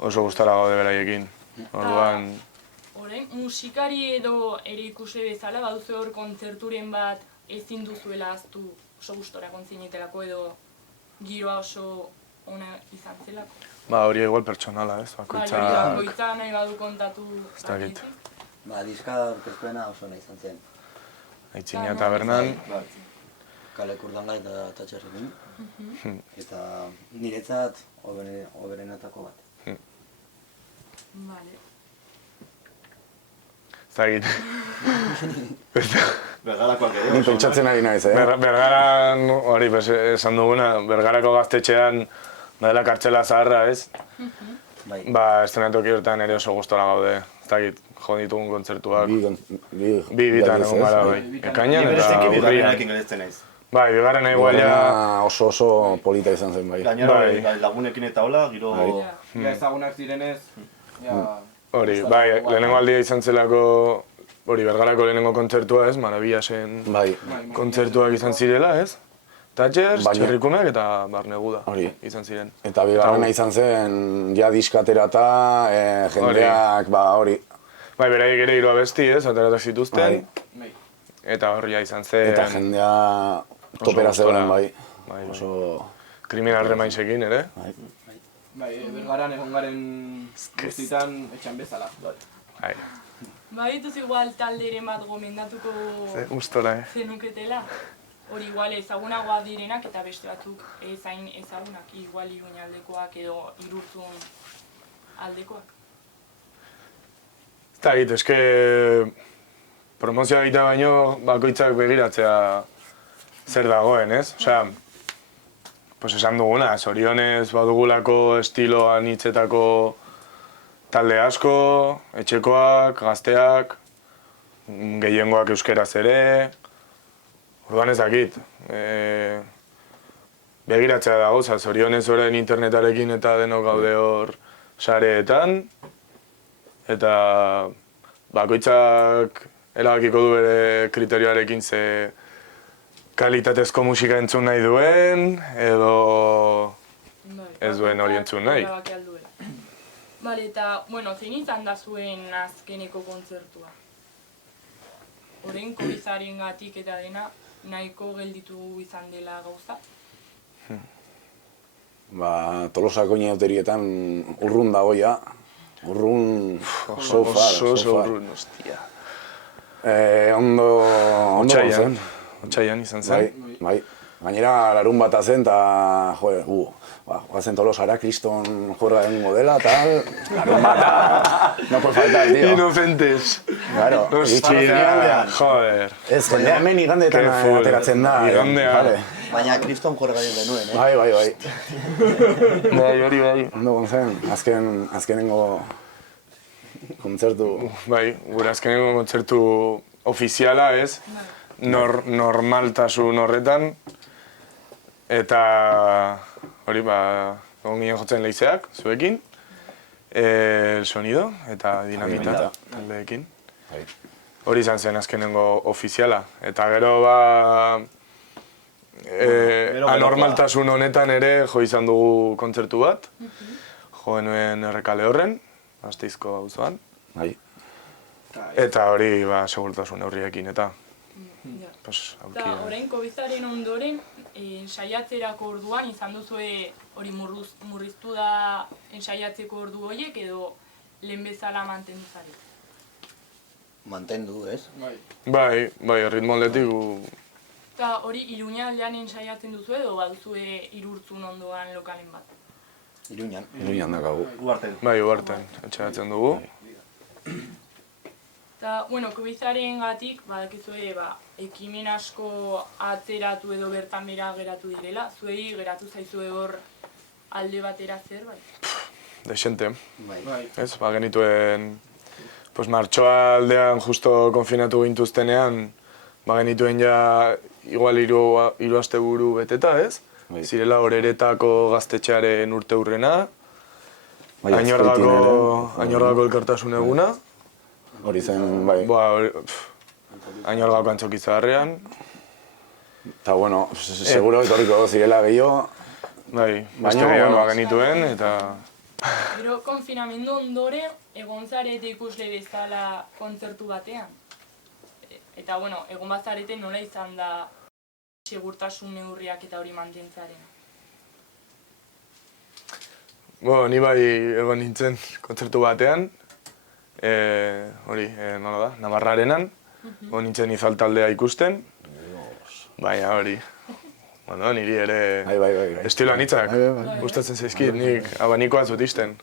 oso gustora gaude beraiekin. Orduan... Orain, musikari edo ere ikusle bezala, baduzu hor kontzerturen bat ezin duzuela aztu oso gustora kontzinetelako edo giroa oso ona izan zelako? Hori igual pertsonala, ez? Bakoitza nahi badu kontatu bakitik. Diska orkestuena oso nahi izan zen. Aitzina tabernan. Kale Kurdangai eta Tatxarrekin. Eta niretzat hoberenetako bat. Vale. Zagit. Bergarakoak ere. Ni pentsatzen ari naiz, Bergaran, hori esan duguna, Bergarako gaztetxean badela kartxela zaharra, ez? Estrenatoki horretan ere oso gustora gaude. Zagit, jo ditugun kontzertuak. Bi bitan egon gara, bai. Ekainan eta urrian. Bai, bigarrena igual ja... Oso polita izan zen, bai. Gainera lagunekin eta hola, giro... Ezagunak zirenez... Hori, bai, lehenengo aldia izan zelako... Hori, Bergarako lehenengo kontzertua, ez? Marabillasen kontzertuak izan zirela, ez? Tatxers, Txerrikunak eta Barnegu da izan ziren. Eta bigarrena izan zen, ja diskaterata, jendeak, hori. Bai, beraiek ere hiru abesti, ez? Ateratak zituzten. Eta horria izan zen... Eta jendea topera zegoen, bai. Oso... Kriminal Remaisekin, ere? Bai, Bergaran egon garen guztitan etxan bezala. Bai. Badituz igual talderen bat gomendatuko zenuketela? Hori igual ezagunagoa direnak eta beste batzuk ezain ezagunak, igual Iruña aldekoak edo Irurzun aldekoak. Eta egit, eske promozioa egitea baino bakoitzak begiratzea zer dagoen, ez? Osea, esan duguna, zorionez badugulako estiloan hitzetako talde asko, etxekoak, gazteak, gehiengoak euskeraz ere, orduan ez dakit. Begiratzea dago, zorionez orain internetarekin eta denok gaude hor sareetan, eta bakoitzak erabakiko du bere kriterioarekin ze kalitatezko musika entzun nahi duen, edo ez duen hori entzun nahi. Bale, eta, zein izan da zuen azkeneko kontzertua? Orain Covid-aren gatik eta dena nahiko gelditu izan dela gauza? Tolosako inauterietan urrun dago ja. Urrun, so far. Urrun, ostia. Ondo zen. Otsaian izan zen. Bai. Gainera larun bata zen, eta guazen Tolosara, kriston jorra egungo dela, tal, larun bata, no por faltar, tío. Inocentes. Claro, hostia, joder. Ez, jendea hemen igandeetan ateratzen da. Igandea. Baina kriston jorra gaien denuen, Bai. Bai. Ondo gontzen, azkenengo kontzertu. Bai, gure azkenengo kontzertu ofiziala, ez? Normaltasun horretan, eta hori egon ginen jotzen leizeak, zuekin, el sonido eta dinamita taldeekin. Hori izan zen azkenengo ofiziala, eta gero anormaltasun honetan ere jo izan dugu kontzertu bat, jo genuen Errekale horren, Gasteizko auzoan, eta hori segurtasun neurriekin eta. Eta orain Covid-aren ondoren, ensaiatzerako orduan izan duzue hori murriztu da ensaiatzeko ordu horiek edo lehen bezala mantendu zari? Mantendu, ez? Bai, erritmo aldetik. Eta hori Iruña aldean ensaiatzen duzu edo baduzue Irurtzun ondoan lokalen bat? Iruñan. Iruñan dakagu. Uarten. Bai, Uarten, ensaiatzen dugu. Eta, Covid-aren gatik, badakizue, ekimen asko atzeratu edo bertan bera geratu direla, zuei geratu zaizue hor alde batera zer, bai? Dexente. Ez, genituen, martxoa aldean justo konfinatu gintuztenean, genituen ja igual hiru asteburu beteta, ez? Zirela Horeretako gaztetxearen urte hurrena, Bai, Añorgako elkartasun eguna. Hori zen, bai. Añorgako antzokitzarrean. Eta, bueno, seguro etorriko zirela gehiago. Bai, beste gehiago genituen, eta... Gero, konfinamendu ondore, egon zarete ikusle bezala kontzertu batean. Eta, bueno, egon bazarete nola izan da segurtasun neurriak eta hori mantentzaren? Ni bai egon nintzen kontzertu batean, nola da, Navarrarenan, egon nintzen Izal taldea ikusten, baina hori, niri ere estilo anitzak gustatzen zaizkit, nik abanikoa zut izten.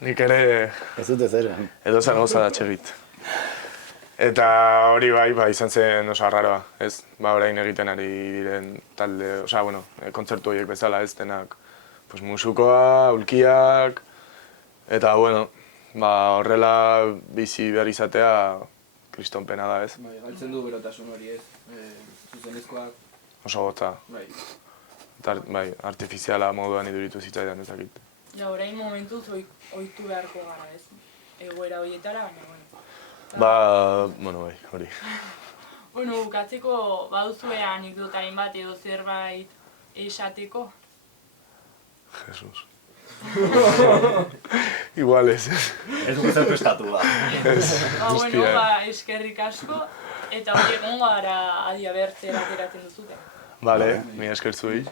Nik ere edo zer gauza da txegit. Eta hori bai izan zen oso arraroa, ez? Orain egiten ari diren talde, kontzertu horiek bezala ez denak musukoa, ulkiak, eta horrela bizi behar izatea kristonpena da ez. Galtzen du berotasun hori ez, zuzenezkoak. Oso gotza. Bai, artifiziala moduan iduritu zitzaidan ezakit. Ja, orain momentuz ohitu beharko gara ez, egoera horietara, baina bai, hori. Bukatzeko baduzue anekdotaren bat edo zerbait esateko? Jesus. Igual ez. Ez dugu zer prestatu ba. Eskerrik asko, eta hori egon gara adia bertzera ateratzen duzute. Bale, mi esker zuei.